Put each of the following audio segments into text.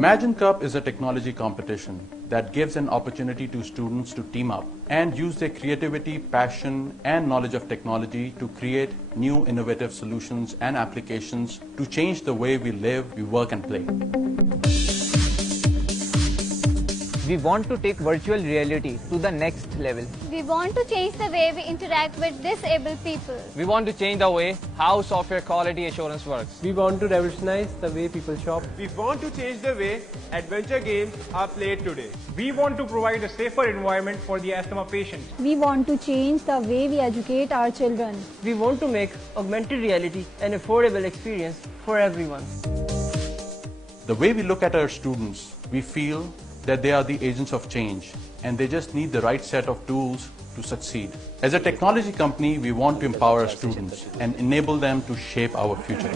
Imagine Cup is a technology competition that gives an opportunity to students to team up and use their creativity, passion, and knowledge of technology to create new innovative solutions and applications to change the way we live, we work, and play. We want to take virtual reality to the next level. We want to change the way we interact with disabled people. We want to change the way how software quality assurance works. We want to revolutionize the way people shop. We want to change the way adventure games are played today. We want to provide a safer environment for the asthma patient. We want to change the way we educate our children. We want to make augmented reality an affordable experience for everyone. The way we look at our students, we feel that they are the agents of change and they just need the right set of tools to succeed. As a technology company, we want to empower our students and enable them to shape our future.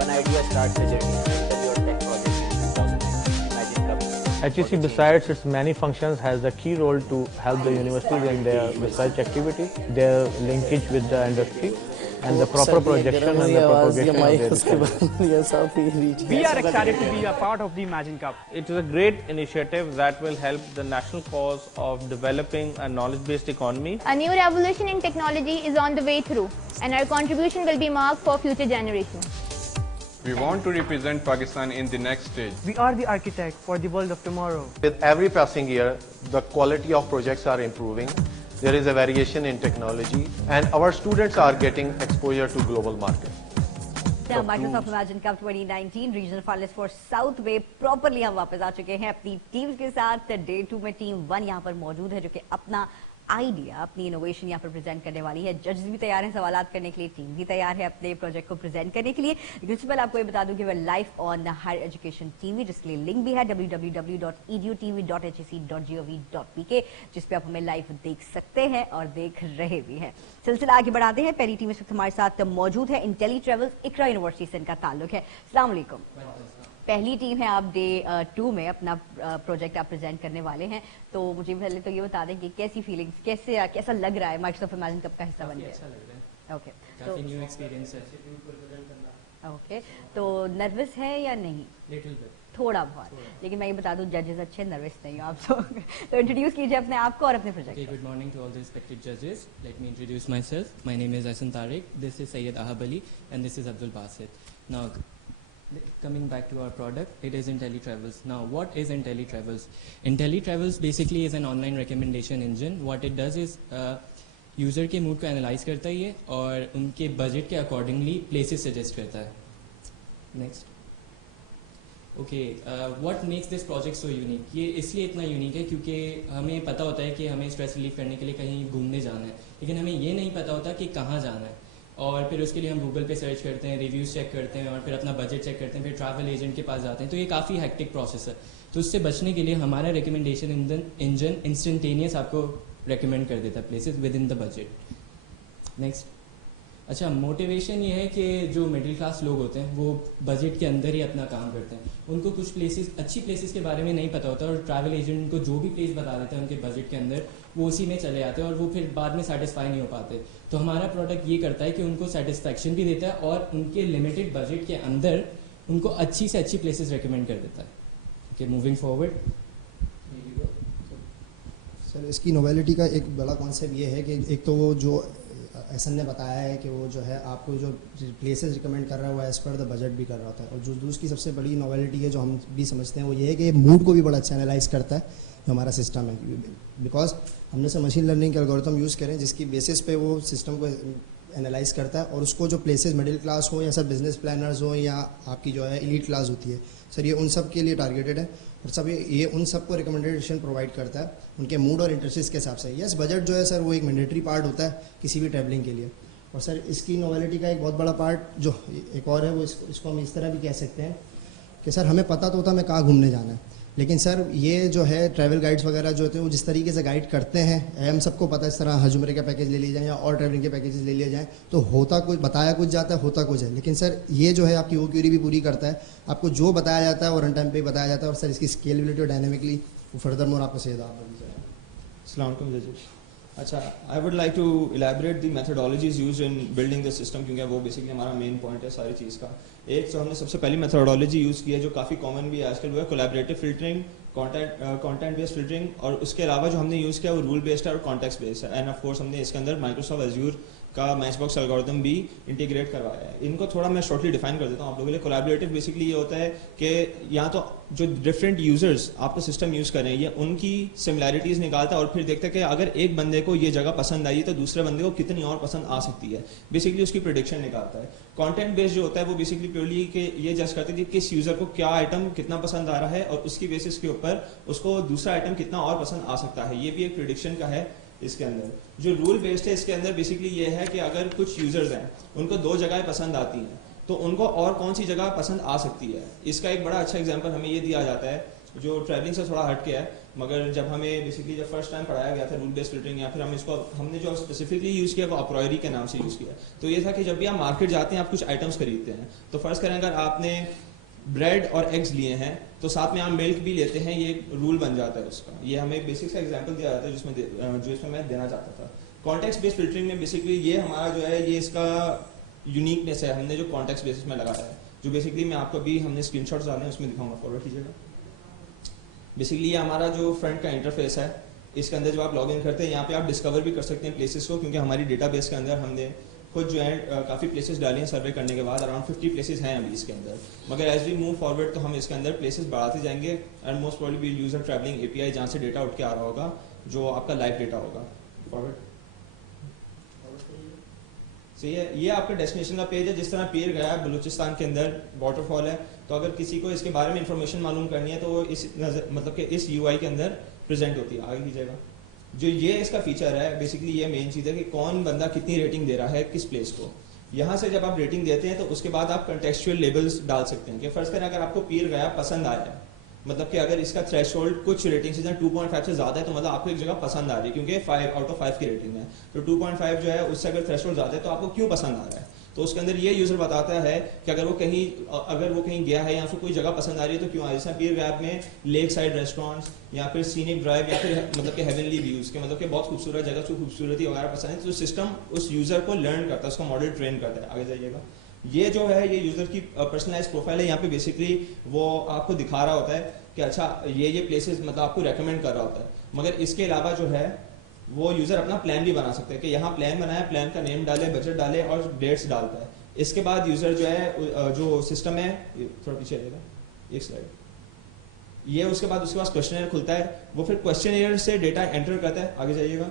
One idea starts a journey. Enter your tech project in 2019 Imagine Cup. HEC, besides its many functions, has a key role to help the universities in their research activity, their linkage with the industry, and the proper projection and the propagation of their We are excited to be a part of the Imagine Cup. It is a great initiative that will help the national cause of developing a knowledge-based economy. A new revolution in technology is on the way through, and our contribution will be marked for future generations. We want to represent Pakistan in the next stage. We are the architect for the world of tomorrow. With every passing year, the quality of projects are improving. There is a variation in technology and our students are getting exposure to global market. Microsoft Imagine Cup 2019 regional finalist for south वे प्रॉपरली हम वापस आ चुके हैं अपनी टीम के साथ। डे 2 में टीम 1 यहाँ पर मौजूद है जो कि अपना आइडिया, अपनी इनोवेशन यहाँ पर प्रेजेंट करने वाली है। जजेस भी तैयार हैं सवालात करने के लिए, टीम भी तैयार है अपने प्रोजेक्ट को प्रेजेंट करने के लिए। लेकिन उससे पहले आपको ये बता दूं कि वह live on higher education TV, जिसके लिए लिंक भी है www.edutv.hec.gov.pk, जिस पे आप हमें लाइव देख सकते हैं और देख रहे भी हैं। सिलसिला आगे बढ़ाते हैं। पहली टीम इस वक्त हमारे साथ मौजूद है इंटेली ट्रेवल्स, इकरा यूनिवर्सिटी से इनका ताल्लुक है। अस्सलाम वालेकुम। पहली टीम है, आप डे 2 में अपना प्रोजेक्ट आप प्रेजेंट करने वाले हैं, तो मुझे पहले तो ये बता दें कि कैसी फीलिंग्स, कैसा लग रहा है माइक्रोसॉफ्ट इमेजिन कप का हिस्सा बन के? अच्छा लग रहा है। ओके, काफी न्यू एक्सपीरियंस है। ओके, तो नर्वस है या नहीं? लिटिल बिट, थोड़ा बहुत। लेकिन मैं ये बता दूं जजेस अच्छे नर्वस नहीं हो आप तो इंट्रोड्यूस कीजिए अपने आप को और अपने प्रोजेक्ट को। Good morning to all the respected जजेस। Let me introduce myself. My name is Hasan Tariq, this is Syed Ahab Ali and this is Abdul Basit. Now coming back to our product, it is IntelliTravels. Now, what is IntelliTravels? IntelliTravels basically is an online recommendation engine. What it does is user के मूड को एनालाइज करता है ये और उनके बजट के accordingly places suggest करता है। Next, okay, what makes this project so unique? ये इसलिए इतना यूनिक है क्योंकि हमें पता होता है कि हमें स्ट्रेस रिलीफ करने के लिए कहीं घूमने जाना है, लेकिन हमें ये नहीं पता होता कि कहाँ जाना है। और फिर उसके लिए हम गूगल पे सर्च करते हैं, रिव्यूज़ चेक करते हैं और फिर अपना बजट चेक करते हैं, फिर ट्रैवल एजेंट के पास जाते हैं। तो ये काफ़ी हेक्टिक प्रोसेस है। तो उससे बचने के लिए हमारा रिकमेंडेशन इंजन इंस्टेंटेनियस आपको रेकमेंड कर देता है places with in the budget. Next, अच्छा, मोटिवेशन ये है कि जो मिडिल क्लास लोग होते हैं वो बजट के अंदर ही अपना काम करते हैं। उनको कुछ प्लेसेस, अच्छी प्लेसेस के बारे में नहीं पता होता और ट्रैवल एजेंट उनको जो भी प्लेस बता देता है उनके बजट के अंदर, वो उसी में चले जाते हैं और वो फिर बाद में सेटिस्फाई नहीं हो पाते। तो हमारा प्रोडक्ट ये करता है कि उनको सेटिस्फैक्शन भी देता है और उनके लिमिटेड बजट के अंदर उनको अच्छी से अच्छी प्लेसेस रिकमेंड कर देता है। Okay, moving forward. सर, इसकी नोवेलिटी का एक बड़ा कॉन्सेप्ट ये है कि एक तो वो जो एहसन ने बताया है कि वो जो है आपको जो प्लेसेस रिकमेंड कर रहा है वो एज़ पर द बजट भी कर रहा होता है। और जो दूसरी सबसे बड़ी नोवेलिटी है जो हम भी समझते हैं वो ये है कि मूड को भी बड़ा अच्छा एनालाइज करता है जो हमारा सिस्टम है। बिकॉज हमने से मशीन लर्निंग के एल्गोरिथम यूज़ करें जिसकी बेसिस पे वो सिस्टम को एनालाइज करता है और उसको जो प्लेसेस मिडिल क्लास हो या सर बिजनेस प्लानर्स हो या आपकी जो है एलीट क्लास होती है सर, ये उन सब के लिए टारगेटेड है और सब ये उन सबको रिकमेंडेशन प्रोवाइड करता है उनके मूड और इंटरेस्ट के हिसाब से। यस, बजट जो है सर वो एक मैंडेटरी पार्ट होता है किसी भी ट्रैवलिंग के लिए। और सर इसकी नोवेलिटी का एक बहुत बड़ा पार्ट जो एक और है वो इसको हम इस तरह भी कह सकते हैं कि सर हमें पता तो होता हमें कहाँ घूमने जाना है, लेकिन सर ये जो है ट्रैवल गाइड्स वगैरह जो होते हैं वो जिस तरीके से गाइड करते हैं, हम सबको पता है इस तरह हज उम्रे का पैकेज ले लिया जाए या और ट्रैवलिंग के पैकेजेस ले लिए जाएँ तो होता कुछ, बताया कुछ जाता है, होता कुछ है। लेकिन सर ये जो है आपकी वो क्यूरी भी पूरी करता है, आपको जो बताया जाता है वो रन टाइम पे बताया जाता है और सर इसकी स्केलेबिलिटी और डायनेमिकली वो फर्दर मोर आपको सही आप अच्छा, I would like to elaborate the methodologies used in building the system, क्योंकि वो बेसिकली हमारा मेन पॉइंट है सारी चीज़ का। एक तो हमने सबसे पहली मेथोडोलॉजी यूज़ की है जो काफ़ी कॉमन भी है आजकल, वो है collaborative filtering, content based filtering, और उसके अलावा जो हमने यूज़ किया वो रूल बेस्ड है और कॉन्टेक्स्ट बेस्ड है। एंड ऑफ कोर्स हमने इसके अंदर माइक्रोसॉफ्ट एज्यूर का मैचबॉक्स एल्गोरिथम भी इंटीग्रेट करवाया है। इनको थोड़ा मैं शॉर्टली डिफाइन कर देता हूँ आप लोगों के लिए। कोलैबोरेटिव बेसिकली ये होता है कि या तो जो डिफरेंट यूजर्स आपका सिस्टम यूज़ कर रहे हैं ये उनकी सिमिलैरिटीज़ निकालता है और फिर देखता है कि अगर एक बंदे को ये जगह पसंद आई तो दूसरे बंदे को कितनी और पसंद आ सकती है, बेसिकली उसकी प्रेडिक्शन निकालता है। कंटेंट बेस्ड जो होता है वो बेसिकली प्योरली कि ये जज करते हैं कि किस यूजर को क्या आइटम कितना पसंद आ रहा है और उसकी बेसिस के ऊपर उसको दूसरा आइटम कितना और पसंद आ सकता है, ये भी एक प्रेडिक्शन का है। इसके अंदर जो रूल बेस्ड है इसके अंदर बेसिकली ये है कि अगर कुछ यूजर्स हैं उनको दो जगह पसंद आती हैं तो उनको और कौन सी जगह पसंद आ सकती है। इसका एक बड़ा अच्छा एग्जांपल हमें ये दिया जाता है जो ट्रैवलिंग से थोड़ा हट के है, मगर जब हमें बेसिकली जब फर्स्ट टाइम पढ़ाया गया था रूल बेस्ड फिल्टरिंग, या फिर हम इसको हमने जो स्पेसिफिकली यूज़ किया वो अप्रोयरी के नाम से यूज़ किया। तो ये था कि जब भी आप मार्केट जाते हैं आप कुछ आइटम्स खरीदते हैं तो फर्ज करें अगर आपने ब्रेड और एग्स लिए हैं तो साथ में आप मिल्क भी लेते हैं, ये एक रूल बन जाता है उसका। ये हमें बेसिक सा एग्जांपल दिया जाता है जिसमें मैं देना चाहता था। कॉन्टेक्स्ट बेस्ड फिल्टरिंग में बेसिकली ये हमारा जो है ये इसका यूनिकनेस है, हमने जो कॉन्टेक्स्ट बेसिस में लगाया है, जो बेसिकली मैं आपको भी हमने स्क्रीनशॉट्स डाले हैं उसमें दिखाऊंगा, फॉरवर्ड कीजिएगा। बेसिकली ये हमारा जो फ्रंट का इंटरफेस है, इसके अंदर जब आप लॉग इन करते हैं यहाँ पे आप डिस्कवर भी कर सकते हैं प्लेसेस को, क्योंकि हमारी डेटाबेस के अंदर हमने खुद जो है काफ़ी प्लेसेस डाली हैं सर्वे करने के बाद, अराउंड 50 प्लेसेस हैं अभी इसके अंदर। मगर एज वी मूव फॉरवर्ड तो हम इसके अंदर प्लेसेस बढ़ाते जाएंगे and most probably we use a travelling API जहाँ से डेटा उठ के आ रहा होगा जो आपका लाइव डेटा होगा। फॉरवर्ड सही है, ये आपका डेस्टिनेशन का पेज है। जिस तरह पीर गया है बलूचिस्तान के अंदर वाटरफॉल है, तो अगर किसी को इसके बारे में इंफॉर्मेशन मालूम करनी है तो वो इस मतलब कि इस यूआई के अंदर प्रेजेंट होती है। आगे कीजिएगा। जो ये इसका फीचर है बेसिकली ये मेन चीज़ है कि कौन बंदा कितनी रेटिंग दे रहा है किस प्लेस को। यहाँ से जब आप रेटिंग देते हैं तो उसके बाद आप कंटेक्चुअल लेबल्स डाल सकते हैं कि फर्ज करें अगर आपको पीर गया पसंद आया, मतलब कि अगर इसका थ्रेशोल्ड कुछ रेटिंग से 2.5 से ज़्यादा है तो मतलब आपको एक जगह पसंद आ रही है, क्योंकि 5 आउट ऑफ 5 की रेटिंग है, तो 2.5 जो है उससे अगर थ्रेशोल्ड ज़्यादा है तो आपको क्यों पसंद आ रहा है। तो उसके अंदर ये यूज़र बताता है कि अगर वो कहीं गया है या फिर कोई जगह पसंद आ रही है तो क्यों आ रही है। जैसे पीर गैप में लेक साइड रेस्टोरेंट्स या फिर सीनिक ड्राइव या फिर मतलब कि हेवनली व्यूज़ के मतलब कि बहुत खूबसूरत जगह से खूबसूरती वगैरह पसंद है, तो सिस्टम उस यूज़र को लर्न करता है, उसका मॉडल ट्रेन करता है। आगे जाइएगा। ये जो है ये यूज़र की पर्सनलाइज प्रोफाइल है। यहाँ पे बेसिकली वो आपको दिखा रहा होता है कि अच्छा ये प्लेसेस मतलब आपको रेकमेंड कर रहा होता है, मगर इसके अलावा जो है वो यूज़र अपना प्लान भी बना सकते हैं कि यहाँ प्लान बनाया, प्लान का नेम डाले, बजट डाले और डेट्स डालता है। इसके बाद यूज़र जो है जो सिस्टम है, थोड़ा पीछे आएगा एक स्लाइड, ये उसके बाद क्वेश्चनर खुलता है, वो फिर क्वेश्चनर से डेटा एंटर करता है। आगे जाइएगा।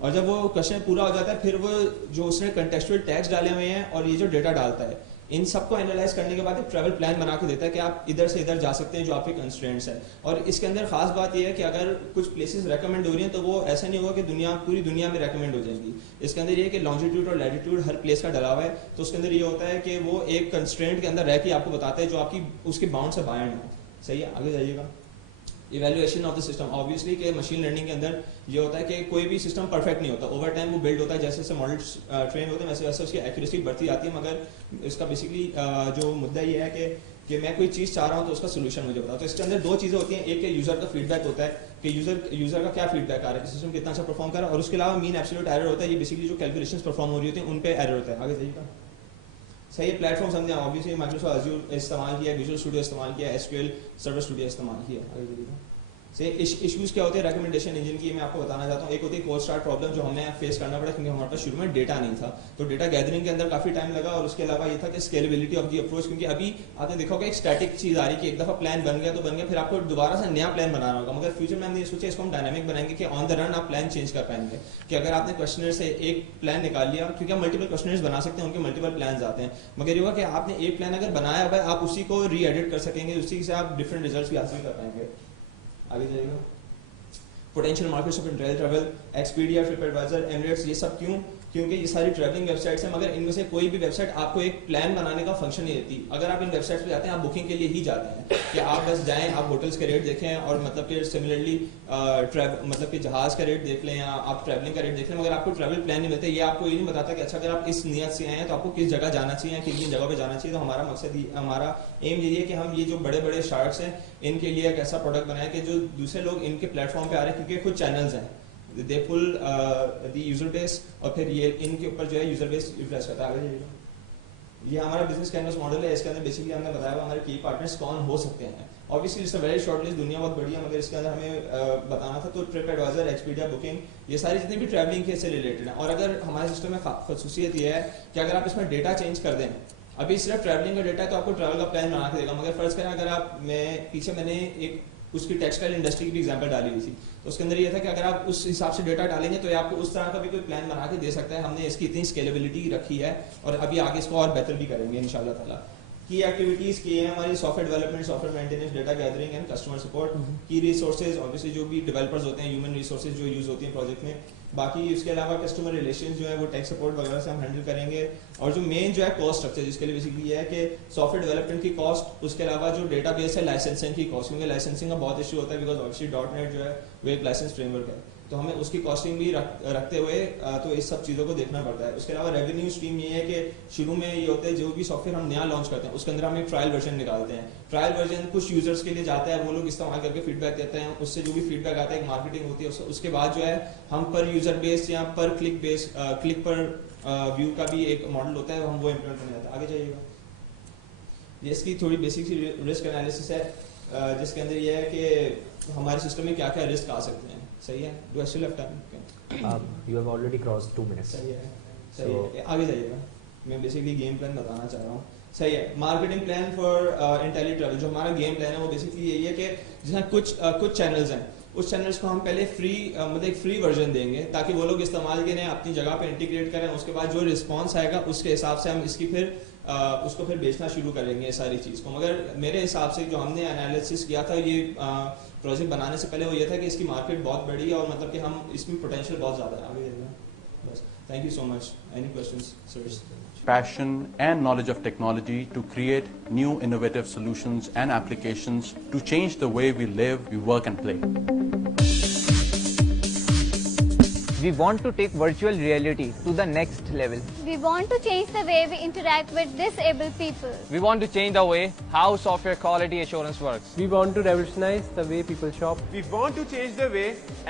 और जब वो क्वेश्चन पूरा हो जाता है फिर वो जो उसने कंटेक्चुअल टैग्स डाले हुए हैं और ये जो डेटा डालता है इन सबको एनालाइज करने के बाद एक ट्रैवल प्लान बना के देता है कि आप इधर से इधर जा सकते हैं जो आपके कंस्ट्रेंट्स हैं। और इसके अंदर खास बात यह है कि अगर कुछ प्लेसेस रेकमेंड हो रही हैं तो वो ऐसा नहीं होगा कि पूरी दुनिया में रेकमेंड हो जाएंगी। इसके अंदर ये है कि लॉन्जिट्यूड और लैटिट्यूड हर प्लेस का डला हुआ है, तो उसके अंदर ये होता है कि वो एक कंस्ट्रेंट के अंदर रह के आपको बताता है जो आपकी उसके बाउंड से बाहर ना हो। सही है, आगे जाइएगा। Evaluation of the system, obviously कि मशीन लर्निंग के अंदर ये होता है कि कोई भी सिस्टम परफेक्ट नहीं होता, ओवर टाइम वो बिल्ड होता है, जैसे जैसे मॉडल ट्रेन होते हैं वैसे वैसे उसकी एक्यूरेसी बढ़ती जाती है। मगर इसका बेसिकली जो मुद्दा ये है कि मैं कोई चीज़ चाह रहा हूँ तो उसका सोल्यूशन मुझे बताओ। तो इसके अंदर दो चीज़ें होती हैं, एक यूज़र का फीडबैक होता है कि यूज़र का क्या फीडबैक आ रहा है, सिस्टम कितना अच्छा परफॉर्म कर रहा है, और उसके अलावा मीन एब्सोल्यूट एरर होता है, ये बेसिकली जो कैलकुलेशंस परफॉर्म हो रही होती हैं उन पर एरर होता है। आगे जाइएगा। सही है, प्लेटफॉर्म समझे, ऑब्वियसली माइक्रोसॉफ्ट अज्यूर इस्तेमाल किया, विजुअल स्टूडियो इस्तेमाल किया, एसक्यूएल सर्वर स्टूडियो इस्तेमाल किया। आगे जाइएगा। से इश्यूज़ क्या होते हैं रिकमेंडेशन इंजन की, मैं आपको बताना चाहता हूँ। एक होती है कोल्ड स्टार्ट प्रॉब्लम जो हमें फेस करना पड़ा क्योंकि हमारे पास शुरू में डेटा नहीं था, तो डेटा गैदरिंग के अंदर काफ़ी टाइम लगा। और उसके अलावा ये था कि स्केलेबिलिटी ऑफ दी अप्रोच, क्योंकि अभी आपने देखा होगा एक स्टैटिक चीज़ आ रही है कि एक दफ़ा प्लान बन गया तो बन गया, फिर आपको दोबारा से नया प्लान बनाना होगा। मगर फ्यूचर में हमने ये सोचा इसको हम डायनामिक बनाएंगे कि ऑन द रन आप प्लान चेंज कर पाएंगे, कि अगर आपने क्वेश्चनर से एक प्लान निकाल लिया, क्योंकि आप मल्टीपल क्वेश्चनर्स बना सकते हैं, उनके मल्टीपल प्लान आते हैं, मगर ये होगा कि आपने एक प्लान अगर बनाया हुआ है आप उसी को री एडिट कर सकेंगे, उसी से आप डिफरेंट रिजल्ट भी हासिल कर पाएंगे। आगे जाइएगा। Potential markets of Intel travel, Expedia, TripAdvisor, Emirates, ये सब क्योंकि ये सारी ट्रैवलिंग वेबसाइट्स हैं, मगर इनमें से कोई भी वेबसाइट आपको एक प्लान बनाने का फंक्शन नहीं देती। अगर आप इन वेबसाइट्स पे जाते हैं आप बुकिंग के लिए ही जाते हैं कि आप बस जाएं, आप होटल्स के रेट देखें और मतलब कि सिमिलरली मतलब कि जहाज़ का रेट देख लें या आप ट्रैवलिंग का रेट देख लें, मगर आपको ट्रैवल प्लान नहीं मिलता। ये आपको ये नहीं बताता कि अच्छा अगर आप इस नियत से आए हैं तो आपको किस जगह जाना चाहिए, किन किन जगह पर जाना चाहिए। तो हमारा मकसद हमारा एम यही है कि हम ये जो बड़े बड़े शार्क्स हैं इनके लिए एक ऐसा प्रोडक्ट बनाएं कि जो दूसरे लोग इनके प्लेटफॉर्म पर आ रहे हैं, क्योंकि खुद चैनल्स हैं, दे पुल द यूजर बेस और फिर ये इनके ऊपर जो है यूजर बेस रिफ्रेश करता है। आगे ये हमारा बिजनेस कैनवस मॉडल है। इसके अंदर बेसिकली हमने बताया हुआ हमारे की पार्टनर्स कौन हो सकते हैं। Obviously it's a very short list, दुनिया बहुत बड़ी है, मगर इसके अंदर हमें बताना था तो ट्रिप एडवाइजर, एक्सपीडिया, बुकिंग, ये सारी जितनी भी ट्रैवलिंग के से रिलेटेड है। और अगर हमारे सिस्टम में खसूसियत ये है कि अगर आप इसमें डेटा चेंज कर दें, अभी सिर्फ ट्रैवलिंग का डेटा है तो आपको ट्रैवल का प्लान बना के देगा, मगर फर्ज करें अगर आप मैंने एक उसकी टेक्सटाइल इंडस्ट्री की भी एग्जांपल डाली हुई थी, तो उसके अंदर ये था कि अगर आप उस हिसाब से डेटा डालेंगे तो ये आपको उस तरह का भी कोई प्लान बना के दे सकता है। हमने इसकी इतनी स्केलेबिलिटी रखी है और अभी आगे इसको और बेहतर भी करेंगे इंशाल्लाह ताला। की एक्टिविटीज की है हमारी software development, software maintenance, data gathering and customer support. की रिसोर्सेज ऑब्वियसली जो भी डेवलपर्स होते हैं, ह्यूमन रिसोर्सेज जो यूज होती हैं प्रोजेक्ट में। बाकी इसके अलावा कस्टमर रिलेशंस जो है वो टेक सपोर्ट वगैरह से हम हैंडल करेंगे। और जो मेन जो है कॉस्ट स्ट्रक्चर जिसके लिए बेसिकली ये है कि सॉफ्टवेयर डेवलपमेंट की कॉस्ट, उसके अलावा जो डेटाबेस है लाइसेंसिंग की कॉस्ट, क्योंकि लाइसेंसिंग का बहुत इशू होता है बिकॉज ऑब्वियसली .NET जो है वो एक लाइसेंस फ्रेमवर्क है, तो हमें उसकी कॉस्टिंग भी रखते हुए तो इस सब चीज़ों को देखना पड़ता है। उसके अलावा रेवेन्यू स्ट्रीम ये है कि शुरू में ये होता है जो भी सॉफ्टवेयर हम नया लॉन्च करते हैं उसके अंदर हम एक ट्रायल वर्जन निकालते हैं। ट्रायल वर्जन कुछ यूजर्स के लिए जाता है, वो लोग इस्तेमाल करके फीडबैक देते हैं, उससे जो भी फीडबैक आता है एक मार्केटिंग होती है। उसके बाद जो है हम पर यूजर बेस या पर क्लिक बेस, क्लिक पर व्यू का भी एक मॉडल होता है, हम वो इम्प्लीमेंट करने जाते हैं। आगे जाइएगा। ये इसकी थोड़ी बेसिक सी रिस्क एनालिसिस है जिसके अंदर ये है कि हमारे सिस्टम में क्या क्या रिस्क आ सकते हैं। सही है? Do I still have time? You have already crossed 2 minutes. सही है, सही है। आगे जाइएगा। मैं बेसिकली गेम प्लान बताना चाह रहा हूँ। सही है। मार्केटिंग प्लान फॉर IntelliTravel, जो हमारा गेम प्लान है वो बेसिकली यही है कि जिसमें कुछ चैनल्स हैं, उस चैनल्स को हम पहले फ्री मतलब एक फ्री वर्जन देंगे ताकि वो लोग इस्तेमाल करें, अपनी जगह पे इंटीग्रेट करें। उसके बाद जो रिस्पॉन्स आएगा उसके हिसाब से हम इसकी फिर उसको फिर बेचना शुरू करेंगे ये सारी चीज़ को। मगर मेरे हिसाब से जो हमने एनालिसिस किया था ये प्रोजेक्ट बनाने से पहले वो ये था कि इसकी मार्केट बहुत बड़ी है और मतलब कि हम इसमें पोटेंशियल बहुत ज़्यादा है। आगे बस, thank you so much. Any questions sir? Passion and knowledge of technology to create new innovative solutions and applications to change the way we live, we work and play. We want to take virtual reality to the next level. We want to change the way we interact with disabled people. We want to change the way how software quality assurance works. We want to revolutionize the way people shop. We want to change the way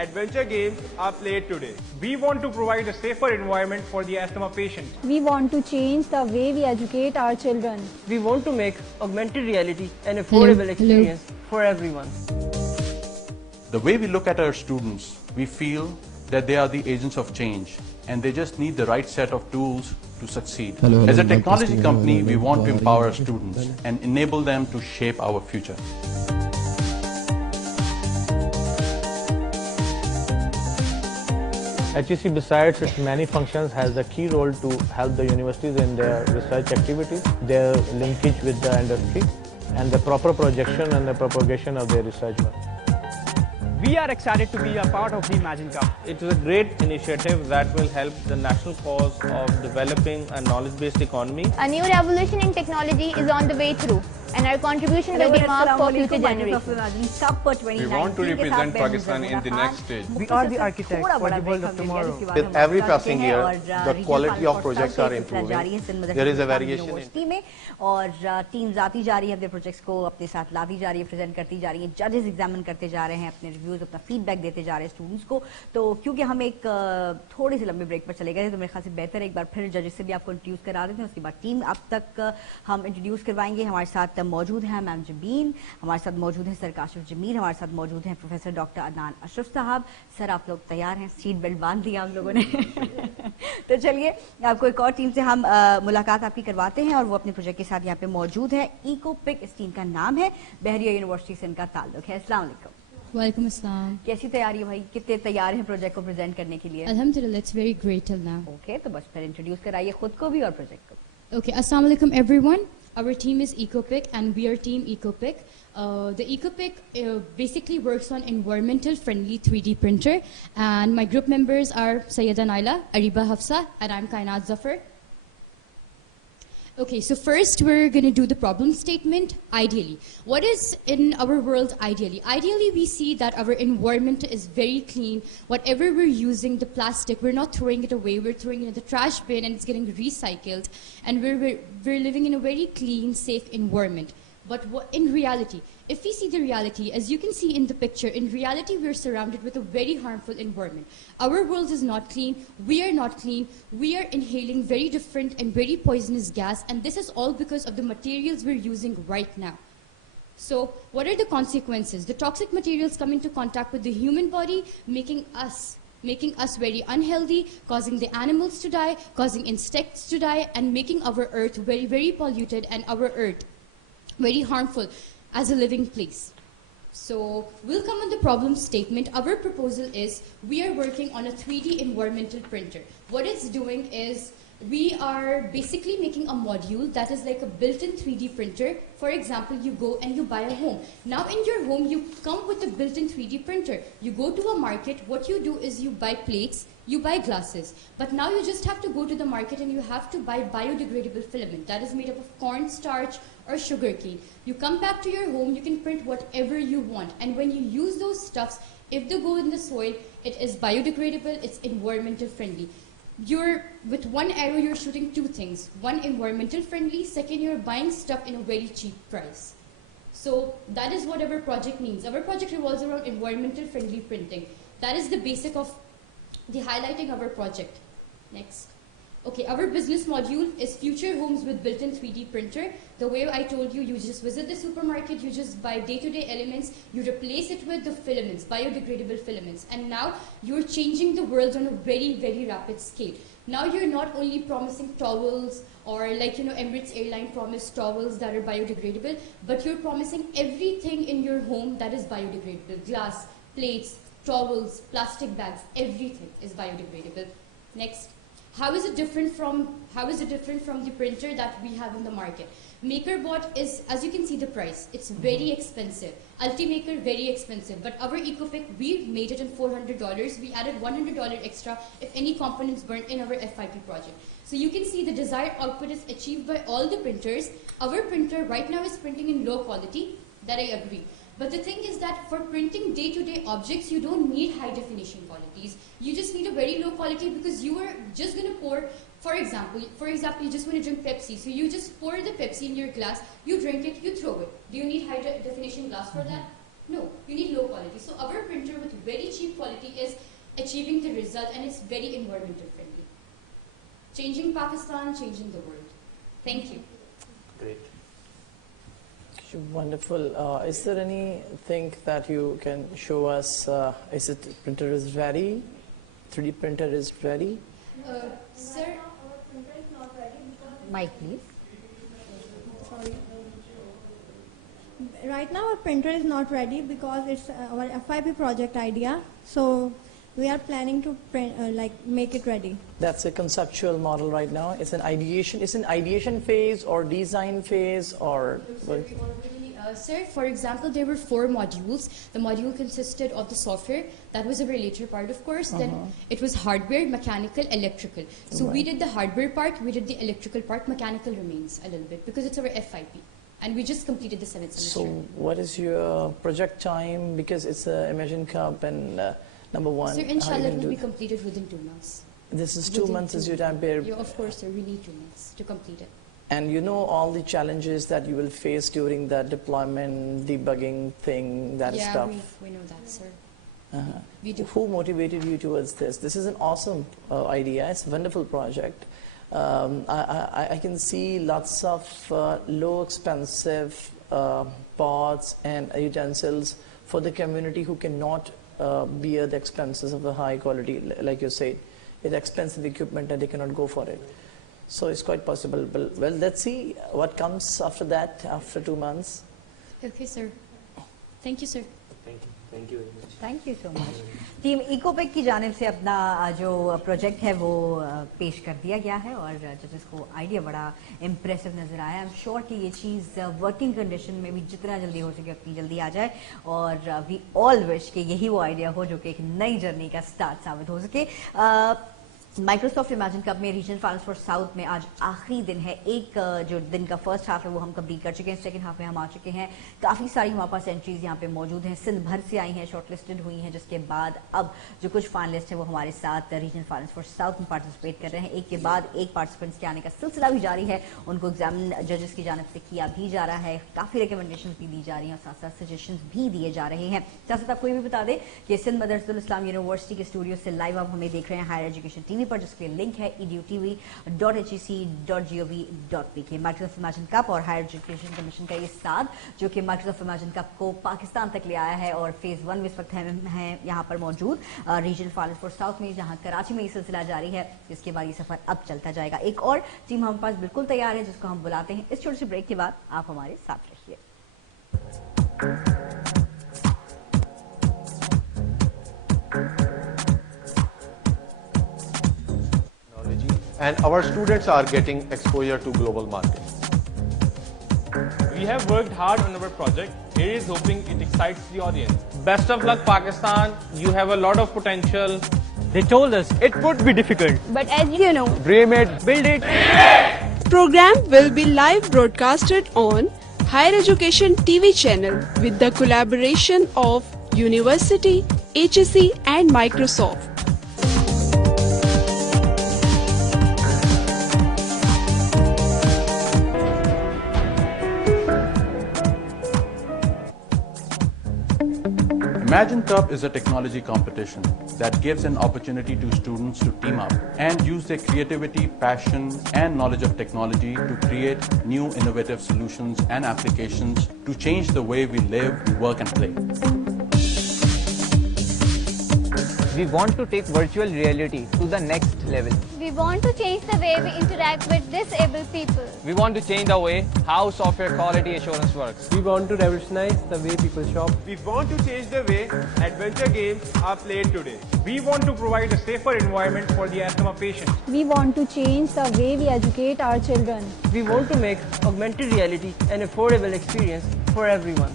adventure games are played today. We want to provide a safer environment for the asthma patient. We want to change the way we educate our children. We want to make augmented reality an affordable experience for everyone. The way we look at our students, we feel that they are the agents of change and they just need the right set of tools to succeed. As a technology company, we want to empower our students and enable them to shape our future. HEC, besides its many functions, has a key role to help the universities in their research activities, their linkage with the industry, and the proper projection and the propagation of their research work. We are excited to be a part of the Imagine Cup. It is a great initiative that will help the national cause of developing a knowledge-based economy. A new revolution in technology is on the way through, and our contribution will be marked for future generations. We want to represent Pakistan in the next stage. We are the architects for the world of tomorrow. With every passing year, the quality of projects are improving. There is a variation in और टीम्स आती जा रही है, अपने प्रोजेक्ट्स को अपने साथ लाती जा रही है, प्रेजेंट करती जा रही है, जजेस एग्जामिन करते जा रहे हैं, अपने रिव्यूज, अपना फीडबैक देते जा रहे हैं स्टूडेंट्स को। तो क्योंकि हम एक थोड़ी सी लंबी ब्रेक पर चले गए थे तो मेरे ख्याल से बेहतर एक बार फिर जजेस से भी आपको इंट्रोड्यूस करा देते हैं। उसके बाद टीम अब तक हम इंट्रोड्यूस करवाएंगे। हमारे साथ मौजूद हैं मैम जबीन, हमारे साथ मौजूद हैं सर काशिफ जमील, हमारे साथ मौजूद हैं प्रोफेसर डॉक्टर अदनान अशरफ साहब। सर आप लोग तैयार हैं? सीट बेल्ट बांध लिया हम लोगों ने तो चलिए आपको एक और टीम से हम मुलाकात आपकी करवाते हैं और वो अपने प्रोजेक्ट के साथ यहाँ पे मौजूद है। इकोपिक इस टीम का नाम है, बहरिया यूनिवर्सिटी से इनका ताल्लुक है। अस्सलाम वालेकुम। वालेकुम अस्सलाम। कैसी तैयारी है भाई? कितने तैयार हैं प्रोजेक्ट को प्रेजेंट करने के लिए? अल्हम्दुलिल्लाह, it's very great till now. Okay, तो बस फिर इंट्रोड्यूस कराइए खुद को भी और प्रोजेक्ट को। Okay, assalamu alaikum everyone. Our team is Ecopic and we are team Ecopic. The Ecopic basically works on environmental friendly 3D printer and my group members are Sayyida Naila, Ariba Hafsa and I'm Kainat Zafar. Okay, so first we're going to do the problem statement, ideally. What is in our world ideally? Ideally, we see that our environment is very clean. Whatever we're using, the plastic, we're not throwing it away. We're throwing it in the trash bin and it's getting recycled. And we're living in a very clean, safe environment. But in reality, if we see the reality, as you can see in the picture, in reality we're surrounded with a very harmful environment. Our world is not clean, we are not clean, we are inhaling very different and very poisonous gas, and this is all because of the materials we're using right now. So what are the consequences? The toxic materials come into contact with the human body, making us very unhealthy, causing the animals to die, causing insects to die, and making our earth very, very polluted, and our earth very harmful as a living place. So we'll come on the problem statement. Our proposal is we are working on a 3D environmental printer. What it's doing is we are basically making a module that is like a built-in 3D printer. For example, you go and you buy a home. Now in your home, you come with a built-in 3D printer. You go to a market, what you do is you buy plates, you buy glasses. But now you just have to go to the market and you have to buy biodegradable filament that is made up of corn starch or sugar cane. You come back to your home, you can print whatever you want. And when you use those stuffs, if they go in the soil, it is biodegradable, it's environmental friendly. With one arrow, you're shooting two things. One, environmental friendly. Second, you're buying stuff in a very cheap price. So that is what our project means. Our project revolves around environmental friendly printing. That is the basic of the highlighting our project. Next. Okay, our business module is future homes with built-in 3D printer. The way I told you, you just visit the supermarket, you just buy day-to-day elements, you replace it with the filaments, biodegradable filaments. And now you're changing the world on a very, very rapid scale. Now you're not only promising towels or like, Emirates Airline promised towels that are biodegradable, but you're promising everything in your home that is biodegradable. Glass, plates, towels, plastic bags, everything is biodegradable. Next. How is it different from the printer that we have in the market? MakerBot is, as you can see the price, it's very expensive. Ultimaker, very expensive. But our EcoPick, we made it in $400. We added $100 extra if any components burnt in our FIP project. So you can see the desired output is achieved by all the printers. Our printer right now is printing in low quality, that I agree. But the thing is that for printing day-to-day objects, you don't need high-definition qualities. You just need a very low quality because you are just going to pour, for example, you just want to drink Pepsi. So you just pour the Pepsi in your glass, you drink it, you throw it. Do you need high-definition glass for that? No, you need low quality. So our printer with very cheap quality is achieving the result, and it's very environmental friendly. Changing Pakistan, changing the world. Thank you. Great. Wonderful. Is there anything that you can show us? Is it printer is ready? 3D printer is ready? Sir? Mike, please. Sorry. Right now our printer is not ready because it's our FIP project idea. So we are planning to print, make it ready. That's a conceptual model right now. It's an ideation. It's an ideation phase or design phase or. Sir, for example, there were 4 modules. The module consisted of the software. That was a very later part, of course. Then it was hardware, mechanical, electrical. So we did the hardware part, we did the electrical part. Mechanical remains a little bit because it's our FIP. And we just completed the 7th semester. So what is your project time? Because it's a Imagine Cup and number 1. Sir, inshallah, it will be completed within 2 months. This is 2 months is your time period? Yeah, of course, sir. We need 2 months to complete it. And you know all the challenges that you will face during that deployment, debugging thing, that stuff? Yeah, we know that, sir. We do. Who motivated you towards this? This is an awesome idea. It's a wonderful project. I can see lots of low expensive pots and utensils for the community who cannot bear the expenses of the high quality, like you said. It's expensive equipment and they cannot go for it. So it's quite possible. Well, let's see what comes after that, after 2 months. Okay, sir. Thank you, sir. Thank you very much. Thank you so much. Team Ecopic की जानिब से अपना जो प्रोजेक्ट है वो पेश कर दिया गया है और जजेस को आइडिया बड़ा इम्प्रेसिव नज़र आया। आई एम श्योर कि ये चीज़ वर्किंग कंडीशन में भी जितना जल्दी हो सके उतनी जल्दी आ जाए और वी ऑल विश कि यही वो आइडिया हो जो कि एक नई जर्नी का स्टार्ट साबित हो सके। माइक्रोसॉफ्ट इमेजिन कप में रीजनल फाइनल्स फॉर साउथ में आज आखिरी दिन है। एक जो दिन का फर्स्ट हाफ है वो हम कंप्लीट कर चुके हैं, सेकंड हाफ में हम आ चुके हैं। काफ़ी सारी हमारे पास एंट्रीज यहाँ पे मौजूद हैं, सिंध भर से आई हैं, शॉर्टलिस्टेड हुई हैं, जिसके बाद अब जो कुछ फाइनलिस्ट हैं वो हमारे साथ रीजनल फाइनल्स फॉर साउथ में पार्टिसिपेट कर रहे हैं। एक के बाद एक पार्टिसिपेंट्स के आने का सिलसिला भी जारी है, उनको एग्जाम जजेस की जानब से किया भी जा रहा है, काफ़ी रिकमेंडेशन भी दी जा रही हैं और साथ साथ सजेशन भी दिए जा रहे हैं। साथ साथ आपको ये भी बता दें कि सिंध मदरसतुल इस्लाम यूनिवर्सिटी के स्टूडियो से लाइव आप हमें देख रहे हैं हायर एजुकेशन टीवी पर, जिसके लिंक है edutv.hec.gov.pk। माइक्रोसॉफ्ट इमेजिन कप और हायर एजुकेशन कमीशन का ये साथ जो कि माइक्रोसॉफ्ट इमेजिन कप को पाकिस्तान तक ले आया है और फेज 1 में इस वक्त है यहाँ पर मौजूद रीजनल फाइनल फॉर साउथ में, जहाँ कराची में ये सिलसिला जारी है। इसके बाद ये सफर अब चलता जाएगा। एक और टीम हमारे पास बिल्कुल तैयार है जिसको हम बुलाते हैं इस छोटे से ब्रेक के बाद। आप हमारे साथ रहिए। And our students are getting exposure to global markets. We have worked hard on our project. Here is hoping it excites the audience. Best of luck, Pakistan. You have a lot of potential. They told us it would be difficult. But as you know, Dream it, build it. Program will be live broadcasted on Higher Education TV channel with the collaboration of University, HSC and Microsoft. Imagine Cup is a technology competition that gives an opportunity to students to team up and use their creativity, passion, and knowledge of technology to create new innovative solutions and applications to change the way we live, work, and play. We want to take virtual reality to the next level. we want to change the way we interact with disabled people. We want to change the way how software quality assurance works. We want to revolutionize the way people shop. We want to change the way adventure games are played today. We want to provide a safer environment for the asthma patient. We want to change the way we educate our children. We want to make augmented reality an affordable experience for everyone.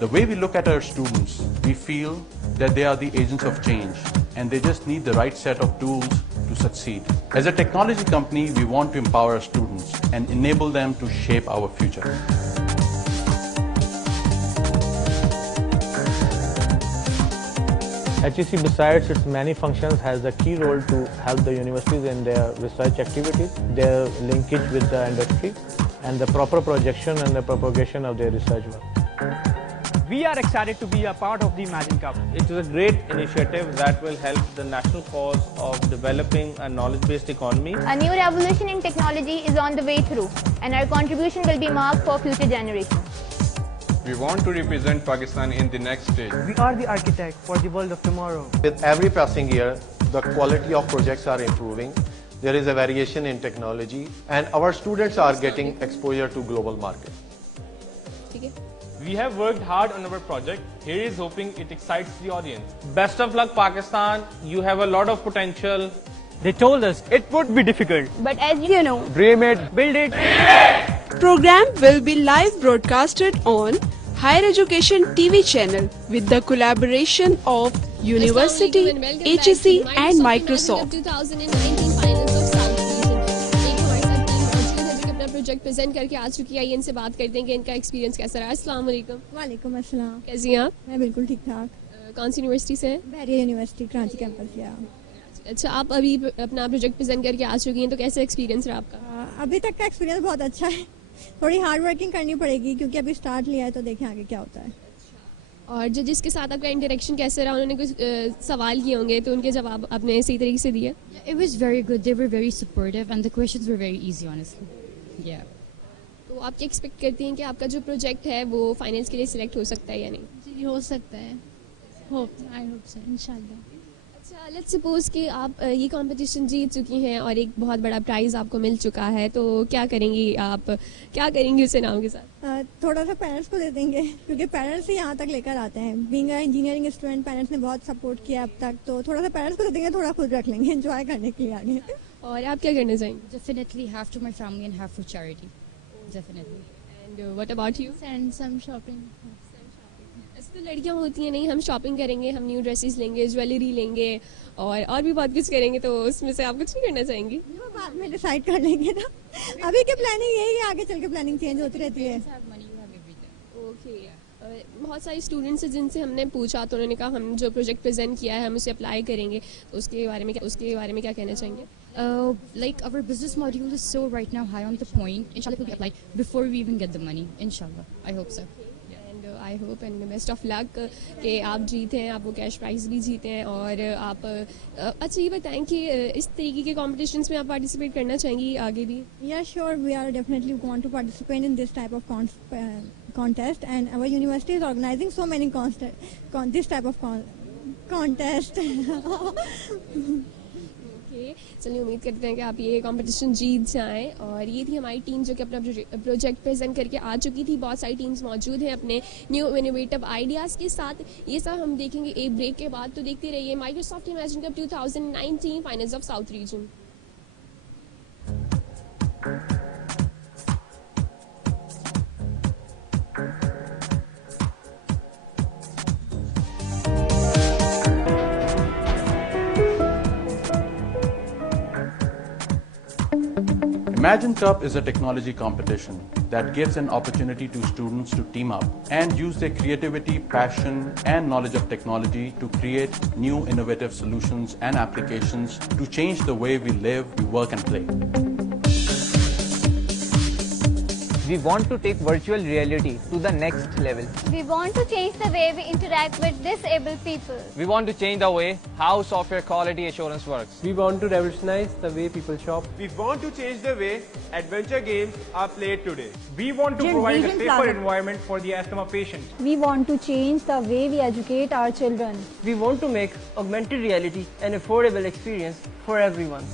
The way we look at our students, we feel that they are the agents of change and they just need the right set of tools to succeed. As a technology company, we want to empower our students and enable them to shape our future. HEC, besides its many functions, has a key role to help the universities in their research activities, their linkage with the industry, and the proper projection and the propagation of their research work. We are excited to be a part of the Imagine Cup. It is a great initiative that will help the national cause of developing a knowledge-based economy. A new revolution in technology is on the way through, and our contribution will be marked for future generations. We want to represent Pakistan in the next stage. We are the architect for the world of tomorrow. With every passing year, the quality of projects are improving. There is a variation in technology, and our students are getting exposure to global markets. We have worked hard on our project. Here is hoping it excites the audience. Best of luck, Pakistan. You have a lot of potential. They told us it would be difficult. But as you know, Dream it, build it. Program will be live broadcasted on Higher Education TV channel with the collaboration of University, HSC and Microsoft. 2019 finals of South Region. एक हमारे साथ टीम मौजूद है जो कि अपना project present करके आ चुकी है। इनसे बात करते हैं कि इनका एक्सपीरियंस कैसा रहा। अस्सलाम वालेकुम। वालेकुम अस्सलाम। कैसी हैं आप? मैं बिल्कुल ठीक ठाक। कौन सी यूनिवर्सिटी से हैं? बहरिया यूनिवर्सिटी कराची कैंपस से। अच्छा, आप अभी अपना प्रोजेक्ट प्रेजेंट करके आ चुकी हैं, तो कैसा एक्सपीरियंस रहा आपका? अभी तक का एक्सपीरियंस बहुत अच्छा है। थोड़ी हार्ड वर्किंग करनी पड़ेगी क्योंकि अभी स्टार्ट लिया है, तो देखें आगे क्या होता है। और जजेस के साथ आपका इंटरेक्शन कैसे रहा? उन्होंने कुछ सवाल किए होंगे, तो उनके जवाब आपने सही तरीके से दिए? It was very good. They were very supportive and the questions were very easy, honestly. Yeah. तो आप क्या एक्सपेक्ट करती हैं कि आपका जो प्रोजेक्ट है वो फाइनल्स के लिए सिलेक्ट हो सकता है या नहीं? जी, हो सकता है। आई होप सो, इंशाल्लाह। अच्छा, लेट्स सपोज कि आप ये कंपटीशन जीत चुकी हैं और एक बहुत बड़ा प्राइज़ आपको मिल चुका है, तो क्या करेंगी आप? क्या करेंगी उस इनाम के साथ? थोड़ा सा पेरेंट्स को दे देंगे क्योंकि पेरेंट्स ही यहाँ तक लेकर आते हैं। Being a engineering student, parents ने बहुत सपोर्ट किया अब तक, तो थोड़ा सा पेरेंट्स को दे देंगे, थोड़ा खुद रख लेंगे एंजॉय करने के लिए आगे। और आप क्या करना चाहेंगे? Definitely half to my family and half for charity. Definitely. And what about you? Send some shopping. It's the लड़कियां होती हैं नहीं हम शॉपिंग करेंगे, हम न्यू ड्रेसेस लेंगे, ज्वेलरी लेंगे और भी बहुत कुछ करेंगे, तो उसमें से आप कुछ नहीं करना चाहेंगी? वो बाद में डिसाइड कर लेंगे ना। अभी की प्लानिंग यही है, आगे चल के प्लानिंग चेंज होती रहती है। ओके, बहुत सारे स्टूडेंट्स हैं जिनसे हमने पूछा तो उन्होंने कहा हम जो प्रोजेक्ट प्रेजेंट किया है हम उसे अप्लाई करेंगे, तो उसके बारे में क्या कहना चाहेंगे? Like our business module is so right now high on the point. Inshallah, it will be applied before we even get the money. Inshallah, I hope so. And I hope and best of luck कि आप जीते हैं, आप वो cash prize भी जीते हैं और आप अच्छा ये बताएं कि इस तरीके के कॉम्पिटिशन्स में आप पार्टिसिपेट करना चाहेंगी आगे भी? Yeah, sure. We are definitely want to participate in this type of contest, and our university is organizing so many this type of contest. Okay, चलिए उम्मीद करते हैं कि आप ये कंपटीशन जीत जाएं। और ये थी हमारी टीम जो कि अपना प्रोजेक्ट प्रेजेंट करके आ चुकी थी। बहुत सारी टीम्स मौजूद हैं अपने न्यू इनोवेटिव आइडियाज़ के साथ। ये सब हम देखेंगे एक ब्रेक के बाद, तो देखते रहिए Microsoft Imagine cup 2019 finals of south region. Imagine Cup is a technology competition that gives an opportunity to students to team up and use their creativity, passion, and knowledge of technology to create new innovative solutions and applications to change the way we live, we work, and play. We want to take virtual reality to the next level. We want to change the way we interact with disabled people. We want to change the way how software quality assurance works. We want to revolutionize the way people shop. We want to change the way adventure games are played today. We want to Gen provide a Vision safer Plaza. environment for the asthma patient. We want to change the way we educate our children. We want to make augmented reality an affordable experience for everyone.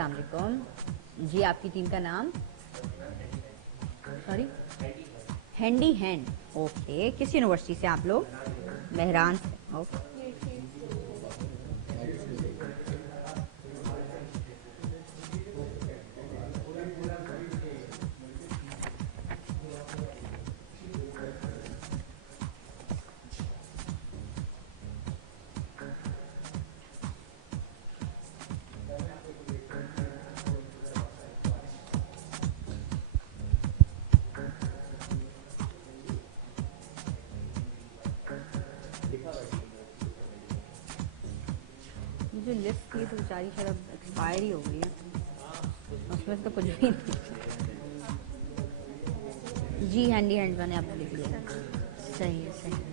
अस्सलाम वालेकुम जी, आपकी टीम का नाम? Sorry, handy hand. Okay, किस यूनिवर्सिटी से आप लोग? मेहरान से। ओके, जो लिस्ट थी तो बेचारी शायद अब एक्सपायर ही हो गई है, उसमें से तो कुछ भी नहीं। जी हैंडी हैंड मैंने आपको लिख लिया। सही है, सही है।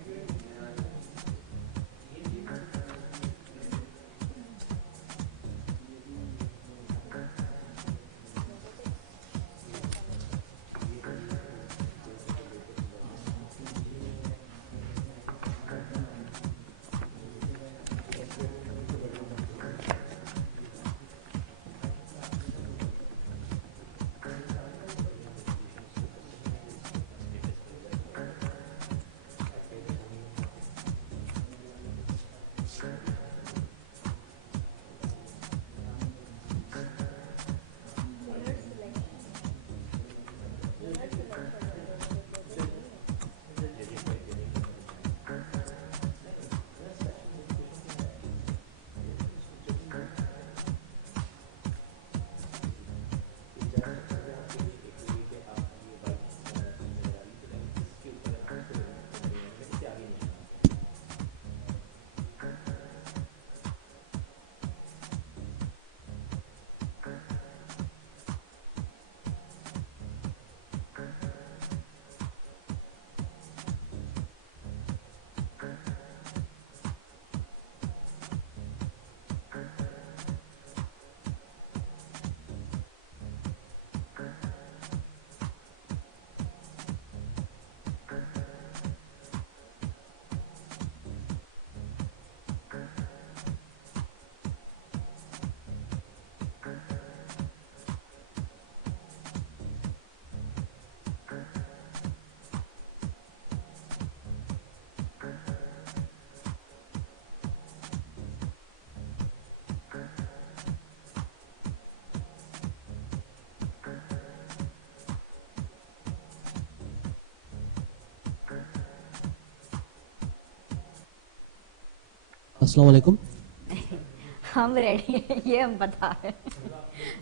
अस्सलाम वालेकुम। हम रेडी हैं, ये हम पता है।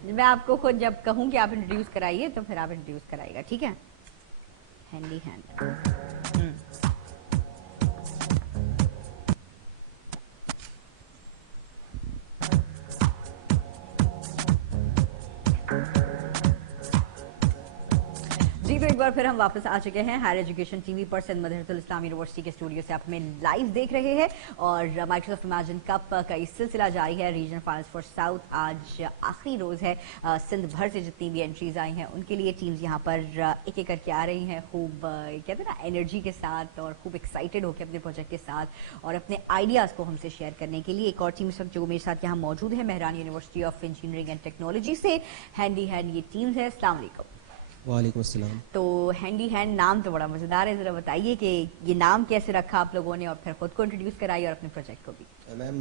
मैं आपको खुद जब कहूँ कि आप इंट्रोड्यूस कराइए तो फिर आप इंट्रोड्यूस कराइएगा, ठीक है? Handy hand. जी, तो एक बार फिर हम वापस आ चुके हैं हायर एजुकेशन टीवी पर। सिंध मदरसतुल इस्लाम यूनिवर्सिटी के स्टूडियो से आप हमें लाइव देख रहे हैं और माइक्रोसॉफ्ट इमेजिन कप का ये सिलसिला जारी है। रीजनल फाइनल्स फॉर साउथ आज आखिरी रोज है। सिंध भर से जितनी भी एंट्रीज आई हैं उनके लिए टीम्स यहाँ पर एक एक करके आ रही हैं, खूब कहते हैं ना एनर्जी के साथ और खूब एक्साइटेड होकर अपने प्रोजेक्ट के साथ और अपने आइडियाज़ को हमसे शेयर करने के लिए। एक और टीम इस वक्त जो मेरे साथ यहाँ मौजूद है, Mehran university of engineering and technology से हैंडी हैंड ये टीम्स है। अस्सलाम वालेकुम। वालेकुम अस्सलाम। तो हैंडी हैंड नाम तो बड़ा मजेदार है, जरा बताइए कि ये नाम कैसे रखा आप लोगों ने और फिर खुद को इंट्रोड्यूस कराइए और अपने प्रोजेक्ट को भी। मैम,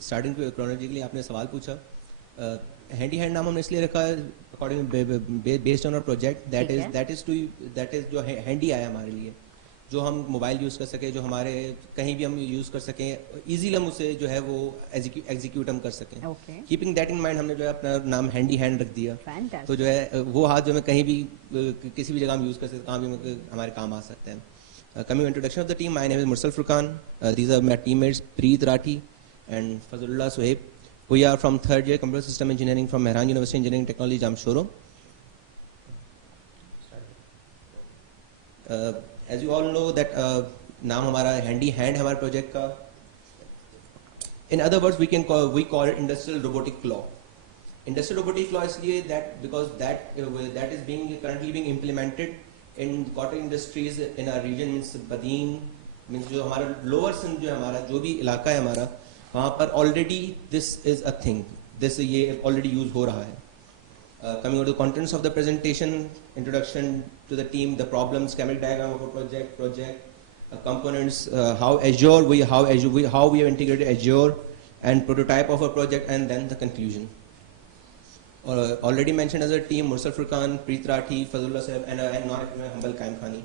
स्टार्टिंग क्रोनोलॉजिकली आपने सवाल पूछा। हैंडी हैंड नाम हमने इसलिए रखा according based on our project that is जो हैंडी आया हमारे लिए, जो हम मोबाइल यूज़ कर सके, जो हमारे कहीं भी हम यूज़ कर सकें, इजीली हम उसे जो है वो एग्जीक्यूट हम कर सकें। कीपिंग दैट इन माइंड हमने जो है अपना नाम हैंडी हैंड रख दिया। तो जो है वो हाथ जो हमें कहीं भी किसी भी जगह हम यूज़ कर सकते, कहाँ भी हमारे काम आ सकते हैं। Coming introduction of the team, my name is Mursal Furqan, these are my teammates Preet Rathi and Fazlullah Suhaib. We are from third year computer system engineering from Mehran university engineering technology Jamshoro. As you all know that नाम हमारा हैंडी हैंड हमारे project का। In other words, we call it industrial robotic claw. Industrial robotic claw इसलिए that because that is currently being implemented in cotton industries in our region, means Badin, means जो हमारा लोअर सिंध जो हमारा जो भी इलाका है हमारा, वहाँ पर already this is a thing. this ये already use हो रहा है. Coming on to the contents of the presentation, introduction to the team, the problems, schematic diagram of a project, components, how we have integrated Azure, and prototype of a project, and then the conclusion. Already mentioned as a team, Mursal Furqan, Preet Rathi, Fazullah Sahib, and non-humble Kaim Khani.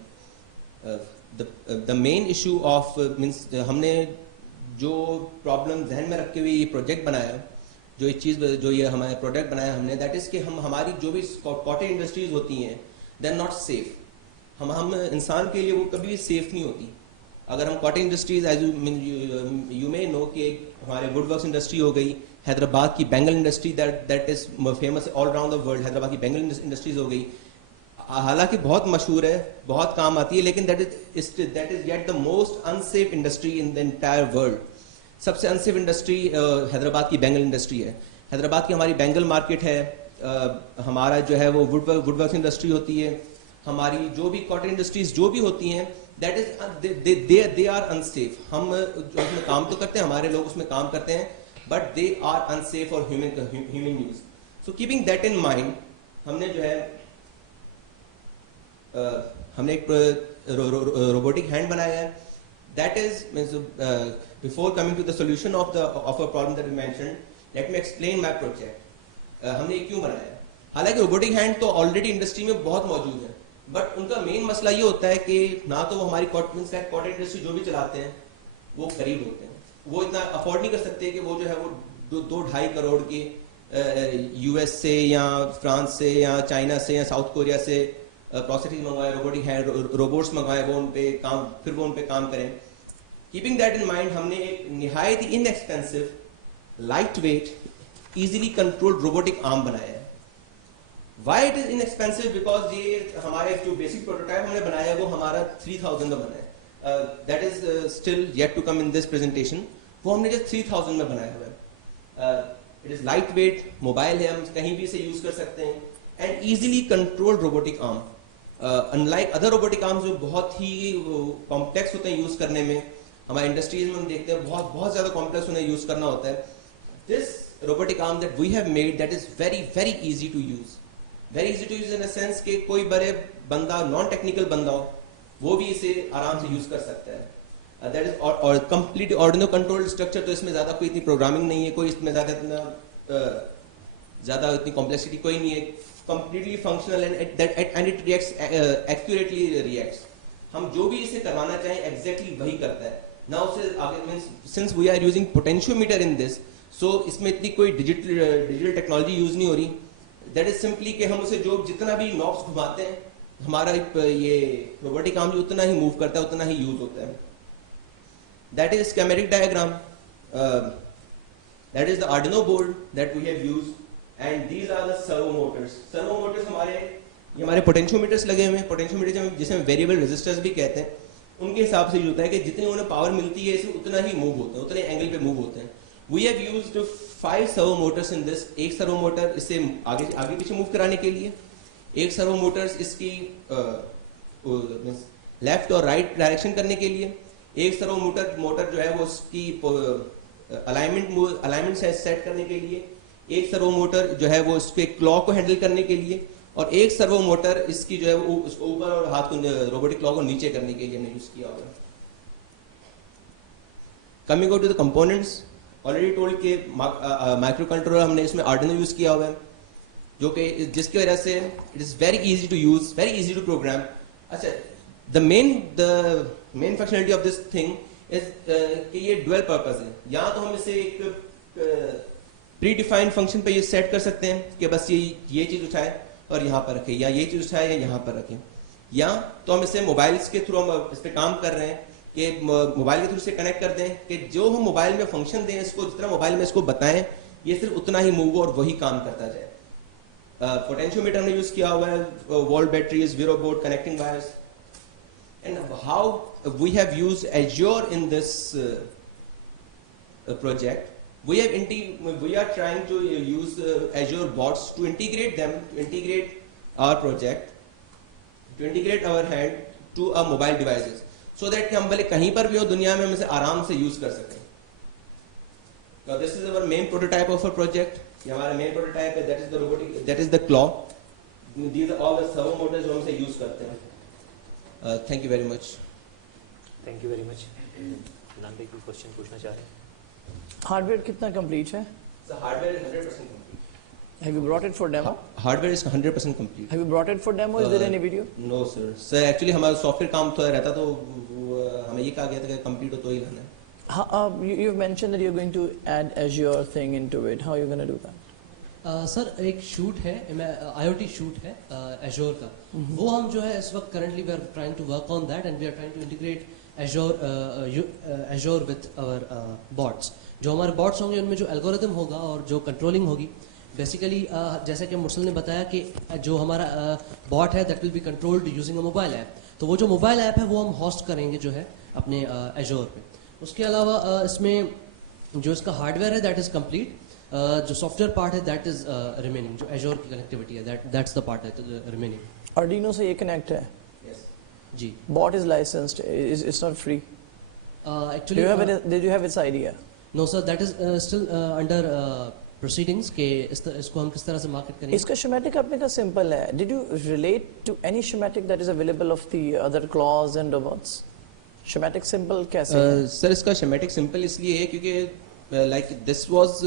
The main issue of means हमने जो problem ध्यान में रखते हुए ये project बनाया, जो एक चीज़ जो ये हमारे प्रोडक्ट बनाया हमने, दैट इज़ कि हम हमारी जो भी कॉटेज इंडस्ट्रीज होती हैं दे आर नॉट सेफ. हम इंसान के लिए वो कभी सेफ नहीं होती. अगर हम cottage industries as you may know कि हमारे वुड वर्क्स इंडस्ट्री हो गई, हैदराबाद की bangle industry that is famous all around the world, Hyderabad की बेंगल इंडस्ट्रीज हो गई, हालांकि बहुत मशहूर है, बहुत काम आती है, लेकिन that is yet the most unsafe industry in the entire world. सबसे अनसेफ इंडस्ट्री हैदराबाद की बेंगल इंडस्ट्री है. हैदराबाद की हमारी बेंगल मार्केट है, हमारा जो है वो वुडवर्क इंडस्ट्री होती है, हमारी जो भी कॉटन इंडस्ट्रीज जो भी होती हैं that is they are unsafe. हम जो उसमें काम तो करते हैं, हमारे लोग उसमें काम करते हैं, but they are unsafe for human use. So keeping that in mind हमने जो है हमने एक रोबोटिक हैंड बनाया है. That is, before coming to the solution of a problem that we mentioned, let me explain my project. हमने ये क्यों बनाया है. हालांकि रोबोटिक हैंड तो ऑलरेडी इंडस्ट्री में बहुत मौजूद है, बट उनका मेन मसला ये होता है कि ना तो वो हमारी कॉटन इंडस्ट्री जो भी चलाते हैं वो गरीब होते हैं, वो इतना अफोर्ड नहीं कर सकते कि वो जो है वो 2-2.5 करोड़ के यूएस से या फ्रांस से या चाइना से या साउथ कोरिया से प्रोसेसिंग मंगवाए, रोबोटिक हैंड रोबोट्स मंगवाए, वो उन पे काम करें. कीपिंग दैट इन माइंड हमने एक निहायत ही inexpensive, light weight, easily controlled robotic arm बनाया है. Why it is inexpensive? Because ये हमारे जो बेसिक प्रोटोटाइप हमने बनाया है वो हमारा 3000 में बना है. That is still yet to come in this presentation. वो हमने जस्ट 3000 में बनाया हुआ है. It is light weight, mobile है, हम कहीं भी इसे यूज कर सकते हैं, and easily controlled robotic arm. Unlike other robotic arms जो बहुत ही कॉम्प्लेक्स होते हैं यूज करने में, हमारे इंडस्ट्रीज में हम देखते हैं बहुत ज्यादा कॉम्प्लेक्स उन्हें यूज करना होता है. This robotic arm that we have made that is very very easy to use. Very easy to use in the sense कि कोई बड़े बंदा, नॉन टेक्निकल बंदा हो, वो भी इसे आराम से यूज कर सकता है. दैट इज और कंप्लीट ऑर्डिनो कंट्रोल्ड स्ट्रक्चर. तो इसमें ज्यादा कोई इतनी प्रोग्रामिंग नहीं है, कोई इसमें ज्यादा इतनी कॉम्प्लेक्सिटी कोई नहीं है. completely functional and it reacts accurately reacts. हम जो भी इसे करवाना चाहें exactly वही करता है. Now since we are using potentiometer in this, so इसमें इतनी कोई digital technology use नहीं हो रही. That is simply कि हम उसे जो जितना भी knobs घुमाते हैं, हमारा ये robotic arm जो उतना ही move करता है उतना ही use होता है. That is schematic diagram. That is the Arduino board that we have used. And these are the servo motors. Servo motors हमारे पोटेंशियोमीटर्स लगे हुए हैं. पोटेंशियोमीटर जिसे हम वेरिएबल रेजिस्टर्स भी कहते हैं, उनके हिसाब से होता है कि जितनी उन्हें पावर मिलती है इसमें उतना ही मूव होते हैं, उतने एंगल पे मूव होते हैं. We have used 5 servo motors in this. एक सर्वो मोटर इससे आगे पीछे मूव कराने के लिए, एक सर्वो मोटर्स इसकी लेफ्ट और राइट डायरेक्शन करने के लिए, एक सर्वो मोटर जो है वो उसकी अलाइनमेंट सेट करने के लिए, एक सर्वो मोटर जो है वो उसके क्लॉक को हैंडल करने के लिए, और एक सर्वो मोटर इसकी जो है वो उसको ऊपर और हाथ को रोबोटिक क्लॉक को नीचे करने के लिए हमने यूज किया हुआ है. Coming out to the components, already told के माइक्रो कंट्रोलर हमने इसमें आर्डिनो यूज किया हुआ है, जो कि जिसकी वजह से it is very easy to use, very easy to program. अच्छा, the main functionality of this thing is कि ये डुअल पर्पस है. या तो हम इसे एक प्री डिफाइंड फंक्शन पे ये सेट कर सकते हैं कि बस ये चीज उठाए और यहाँ पर रखें, या ये चीज उठाए या यहाँ पर रखें, या तो हम इसे मोबाइल्स के थ्रू हम इस पे काम कर रहे हैं कि मोबाइल के थ्रू से कनेक्ट कर दें कि जो हम मोबाइल में फंक्शन दें इसको, जितना मोबाइल में इसको बताएं, ये सिर्फ उतना ही मूव और वही काम करता जाए. पोटेंशियोमीटर हमने यूज किया हुआ है, wall batteries, vero board, connecting wires. And how we have used Azure in this project. We are trying to use Azure bots to integrate them, to integrate our project, to integrate our hand to our mobile devices, so that हम भले कहीं पर भी हो दुनिया में हम इसे आराम से यूज कर सकें. Now this is our main prototype of our project. ये हमारा मेन प्रोटोटाइप है, that is the robotic, that is the claw, these are all the servo motors जो हम इसे यूज करते हैं। Thank you very much. Thank you very much. नाम पे कोई क्वेश्चन पूछना चाह रहे हैं? हार्डवेयर कितना कंप्लीट है? Sir hardware is 100% complete. Have you brought it for demo? Hardware is 100% complete. Have you brought it for demo? Is there any video? No sir. Sir actually हमारा सॉफ्टवेयर काम थोड़ा रहता तो हमें ये कहा गया था कि कंप्लीट हो तो ही लाना है। You've mentioned that you're going to add Azure thing into it. How are you going to do that? Sir एक शूट है, IoT शूट है Azure का, वो हम जो है इस वक्त currently we are trying to work on that and we are trying to integrate Azure with our bots. जो हमारे bots होंगे उनमें जो algorithm होगा और जो controlling होगी, बेसिकली जैसे कि मुरसल ने बताया कि जो हमारा बॉट है that will be controlled using a mobile app, तो वो जो मोबाइल ऐप है वो हम होस्ट करेंगे जो है अपने एजोर पे। उसके अलावा इसमें जो इसका हार्डवेयर है दैट इज कंप्लीट, जो सॉफ्टवेयर पार्ट है दैट इज रिमेनिंग, जो एजोर की कनेक्टिविटी है that's the part that remaining. Arduino से ये कनेक्ट है? यस जी। Bot is licensed, it's not free? Actually did you have its idea? No sir, that is still under proceedings के इसको हम किस तरह से मार्केट करेंगे। इसका schematic आपने कहा सिंपल है। Did you relate to any schematic that is available of the other claws and robots? Schematic simple कैसे है? सर इसका schematic simple इसलिए है क्योंकि like this was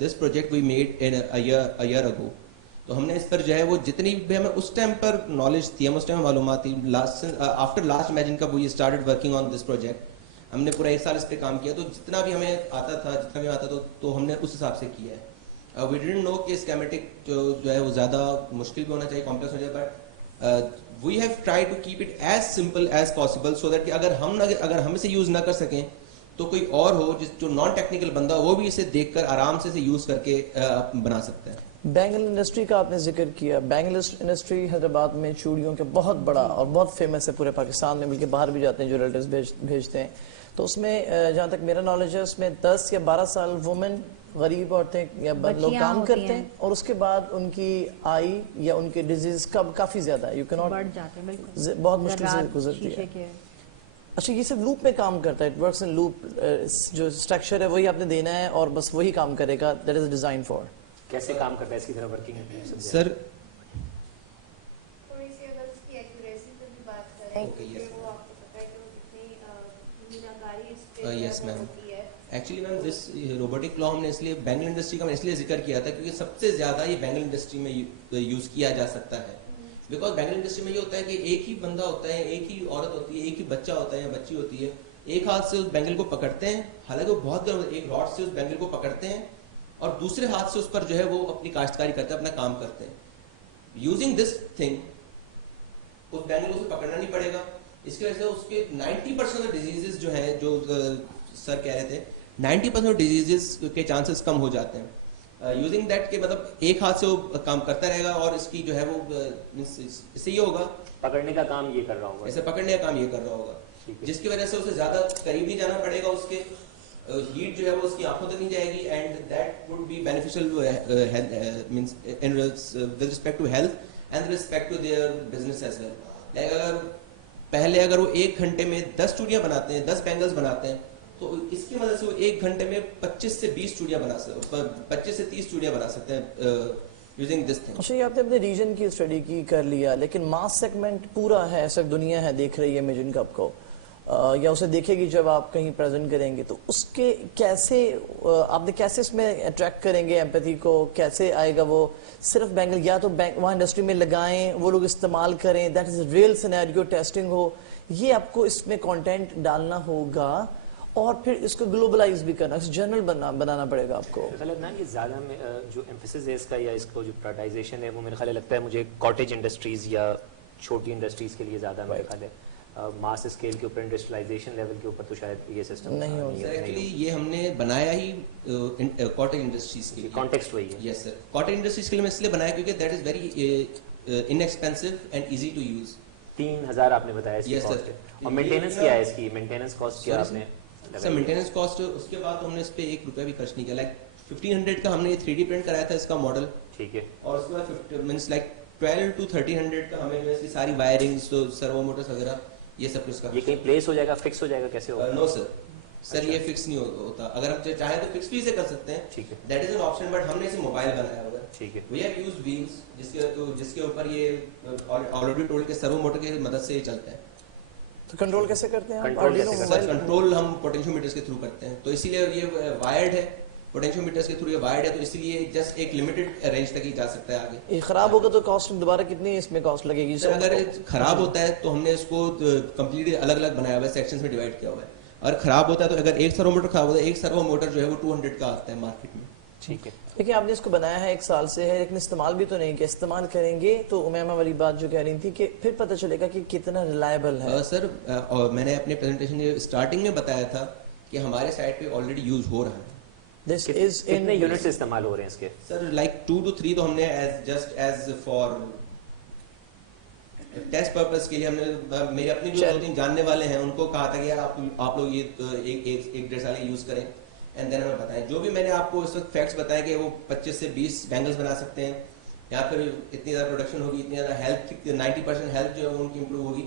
this project we made in a year ago, तो हमने इस पर जो है वो जितनी भी हमें उस टाइम पर नॉलेज थी, हम उस टाइम मालूमात थी, आफ्टर लास्ट इमेजिन का we started working on this project, हमने पूरा 1 साल इस पे काम किया, तो जितना भी हमें आता था, जितना भी आता तो हमने उस हिसाब से किया है। वी डिडंट नो कि स्कीमेटिक जो है वो ज़्यादा मुश्किल भी होना चाहिए, कॉम्प्लेक्स हो जाए, but we have try to keep it as simple as possible so that कि अगर हम इसे यूज़ ना कर सकें तो कोई और हो जो नॉन टेक्निकल बंदा वो भी इसे देखकर आराम से इसे यूज़ करके बना सकते हैं। बैंगल इंडस्ट्री का आपने जिक्र किया। बैंगल इंडस्ट्री हैदराबाद में चूड़ियों के बहुत बड़ा और बहुत फेमस है पूरे पाकिस्तान में, बल्कि बाहर भी जाते हैं जो रिलेटिव्स भेजते हैं। तो उसमें जहाँ तक मेरा नॉलेज है उसमें 10 या 12 साल वुमेन, गरीब औरतें या लोग काम करते हैं और उसके बाद उनकी आई या उनके डिजीज कब काफी ज्यादा है, यू कैन नॉट, बहुत मुश्किल से गुजरती है। अच्छा, ये सिर्फ लूप में काम करता है, इट वर्क्स इन लूप, जो स्ट्रक्चर है वही आपने देना है और बस वही काम करेगा, दैट इज डिजाइन फॉर। कैसे काम करता है इसकी तरह वर्किंग है सर? थोड़ी सी अगर उसकी एक्यूरेसी पर भी बात करें, वो आपको पता है कि वो कितनी मीनाकारी इस पे yes ma'am, actually ma'am this robotic claw हमने इसलिए बैंगल इंडस्ट्री का इसलिए जिक्र किया था क्योंकि सबसे ज्यादा ये बैंगल इंडस्ट्री में यूज किया जा सकता है। बिकॉज बैंगल इंडस्ट्री में ये होता है कि एक ही बंदा होता है, एक ही औरत होती है, एक ही बच्चा होता है या बच्ची होती है, एक हाथ से उस बैंगल को पकड़ते हैं, हालांकि वो बहुत एक रॉड से उस बैंगल को पकड़ते हैं और दूसरे हाथ से उस पर जो है वो अपनी काश्तकारी करते हैं, अपना काम करते हैं। यूजिंग दिस थिंग उस बैंगल को उसे पकड़ना नहीं पड़ेगा, इसकी वजह से उसके 90% डिजीजेस जो है, जो सर कह रहे थे 90% डिजीजेस के चांसेस कम हो जाते हैं यूजिंग दैट के, मतलब एक हाथ से वो काम करता रहेगा और इसकी जो है वो इससे ये होगा पकड़ने का काम ये कर रहा होगा, ऐसे पकड़ने का काम ये कर रहा होगा, जिसकी वजह से उसे ज्यादा करीब नहीं जाना पड़ेगा, उसके हीट जो है वो उसकी आंखों तक नहीं जाएगी and that would be beneficial means with respect to health and respect to their business as well. Like अगर पहले अगर वो 1 घंटे में 10 चूड़ियां बनाते हैं, 10 बैंगल्स बनाते हैं, तो इसकी मदद से वो 1 घंटे में 25 से 20 चूड़ियां बना सकते, 25 से 30 चूड़ियां बना सकते हैं यूजिंग दिस थिंग। अच्छा, ये आपने अपने रीजन की स्टडी की कर लिया, लेकिन मास सेगमेंट पूरा है, सब दुनिया है देख रही है इमेजिन कप को, या उसे देखेगी जब आप कहीं प्रेजेंट करेंगे, तो उसके कैसे आपने कैसे इसमें अट्रैक्ट करेंगे एम्पैथी को, कैसे आएगा वो सिर्फ बैंगल, या तो वहाँ इंडस्ट्री में लगाएं, वो लोग इस्तेमाल करें, that is real scenario testing हो, ये आपको इसमें कंटेंट डालना होगा और फिर इसको ग्लोबलाइज भी करना, जनरल बनाना पड़ेगा आपको। मुझे लगता है कि ज़्यादा जो एम्फेसिस है इसका या इसको जो प्रायोरिटाइजेशन है वो मेरे ख्याल लगता है मुझे कॉटेज इंडस्ट्रीज़ या छोटी इंडस्ट्रीज़ के लिए ज़्यादा मेरे ख्याल है, मास स्केल के ऊपर इंडस्ट्रियलाइजेशन लेवल के ऊपर तो शायद ये सिस्टम नहीं हो। एक्चुअली ये हमने बनाया ही कॉटेज इंडस्ट्रीज के लिए, कॉन्टेक्स्ट वही है। यस सर, कॉटेज इंडस्ट्रीज के लिए मैं इसलिए बनाया क्योंकि that is very inexpensive and easy to use. 3000 आपने बताया इसकी कॉस्ट है, और मेंटेनेंस क्या है इसकी, मेंटेनेंस कॉस्ट क्या आपने? सर मेंटेनेंस कॉस्ट उसके बाद हमने इस पे 1 रुपया भी खर्च नहीं किया, लाइक 1500 का हमने 3D प्रिंट कराया था इसका मॉडल, ठीक है, और उसके बाद मींस लाइक 12 to 1300 का हमें इसकी सारी वायरिंग्स, तो सर्वो मोटर्स वगैरह ये सब कुछ का। ये कहीं प्लेस हो जाएगा, फिक्स हो जाएगा, कैसे होगा? नो सर, सर ये फिक्स नहीं होता, अगर हम चाहे तो फिक्स भी इसे कर सकते हैं, ठीक है, that is an option, but हमने इसे मोबाइल बनाया हुआ है, ठीक है। वी हैव यूज्ड व्हील्स जिसके ऊपर ये ऑलरेडी टोल्ड के सर्वो मोटर की मदद से ये चलता है। तो कंट्रोल कैसे करते हैं आप? कंट्रोल हम पोटेंशियोमीटर्स के थ्रू करते हैं, तो इसीलिए ये वायर्ड है, पोटेंशियोमीटर्स के थ्रू ये वायर्ड है, तो इसीलिए जस्ट एक लिमिटेड रेंज तक ही जा सकता है आगे। ये खराब होगा तो कॉस्ट दोबारा कितनी इसमें कॉस्ट लगेगी? सर अगर खराब होता है तो हमने इसको कंप्लीटली अलग अलग बनाया हुआ है, सेक्शंस में डिवाइड किया हुआ है, और खराब होता है तो अगर एक सर्वो मोटर खराब होता है, एक सर्वो मोटर जो है वो 200 का आता है मार्केट में। ठीक है। देखिए आपने इसको बनाया है 1 साल से है, लेकिन इस्तेमाल भी तो नहीं किया। इस्तेमाल करेंगे तो उमैमा वाली बात जो कह रही थी कि फिर पता चलेगा कि कितना रिलायबल है। सर और मैंने अपने प्रेजेंटेशन के स्टार्टिंग में बताया था कि हमारे साइट पे ऑलरेडी यूज हो रहा है। कितने यूनिट्स इस्तेमाल हो रहे हैं इसके? सर लाइक 2 to 3 तो हमने एज फॉर टेस्ट पर्पस के लिए हमने, मेरे अपने जो 2-3 जानने वाले हैं उनको कहा था कि यार आप लोग ये एक 1.5 साल यूज करें एंड देन हमें बताएं। जो भी मैंने आपको इस वक्त फैक्ट्स बताए कि वो 25 से 20 बैंगल्स बना सकते हैं, या फिर इतनी ज़्यादा प्रोडक्शन होगी, इतनी ज़्यादा हेल्थ, 90% हेल्थ जो है उनकी इंप्रूव होगी,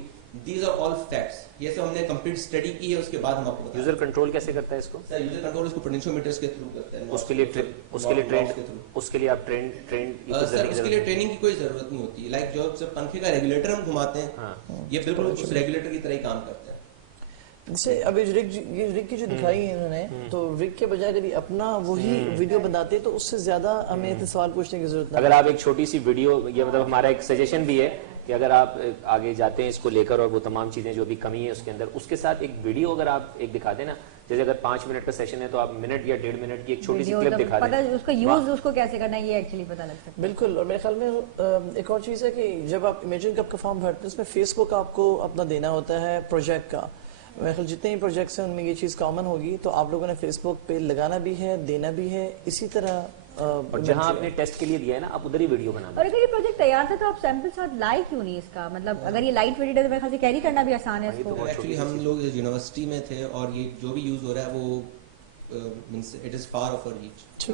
दीज आर ऑल फैक्ट्स। ये सब हमने कंप्लीट स्टडी की है, उसके बाद हम आपको बताएं। यूजर कंट्रोल कैसे करता है इसको? सर यूजर कंट्रोल इसको पोटेंशियोमीटर्स के थ्रू करता है। उसके लिए आप ट्रेंड सर उसके लिए ट्रेनिंग की कोई जरूरत नहीं होती है। लाइक जो पंखे का रेगुलेटर हम घुमाते हैं, ये बिल्कुल उस रेगुलेटर की तरह ही काम करता है। जैसे अभी रिग की जो दिखाई है इन्होंने, तो रिग के बजाय अगर अपना वही वीडियो बनाते तो उससे ज्यादा हमें सवाल पूछने की जरूरत नहीं। अगर आप एक छोटी सी वीडियो, ये मतलब हमारा एक सजेशन भी है कि अगर आप आगे जाते हैं इसको लेकर और वो तमाम चीजें जो भी कमी है उसके अंदर, उसके साथ एक वीडियो अगर आप एक दिखा दें ना, जैसे अगर 5 मिनट का सेशन है तो आप मिनट या 1.5 मिनट की एक छोटी सी क्लिप दिखा दें, उसका यूज उसको कैसे करना है ये एक्चुअली पता लग सकता है। बिल्कुल। और मेरे ख्याल में एक और चीज़ है कि जब आप इमेजिन कप का फॉर्म भरते हैं उसमें फेसबुक आपको अपना देना होता है प्रोजेक्ट का। मेरे ख्याल जितने ही प्रोजेक्ट्स हैं उनमें ये चीज़ कॉमन होगी, तो आप लोगों ने फेसबुक पे लगाना भी है, देना भी है, इसी तरह और जहां आपने टेस्ट के लिए दिया है ना, आप उधर ही वीडियो बनाना। और अगर ये प्रोजेक्ट तैयार था तो आप सैंपल साथ लाए क्यों नहीं इसका? मतलब अगर ये लाइट वेटेड है तो मेरे ख्याल से कैरी करना भी आसान है इसको। एक्चुअली हम लोग यूनिवर्सिटी में थे और ये जो भी यूज हो रहा है वो means it is far of our reach.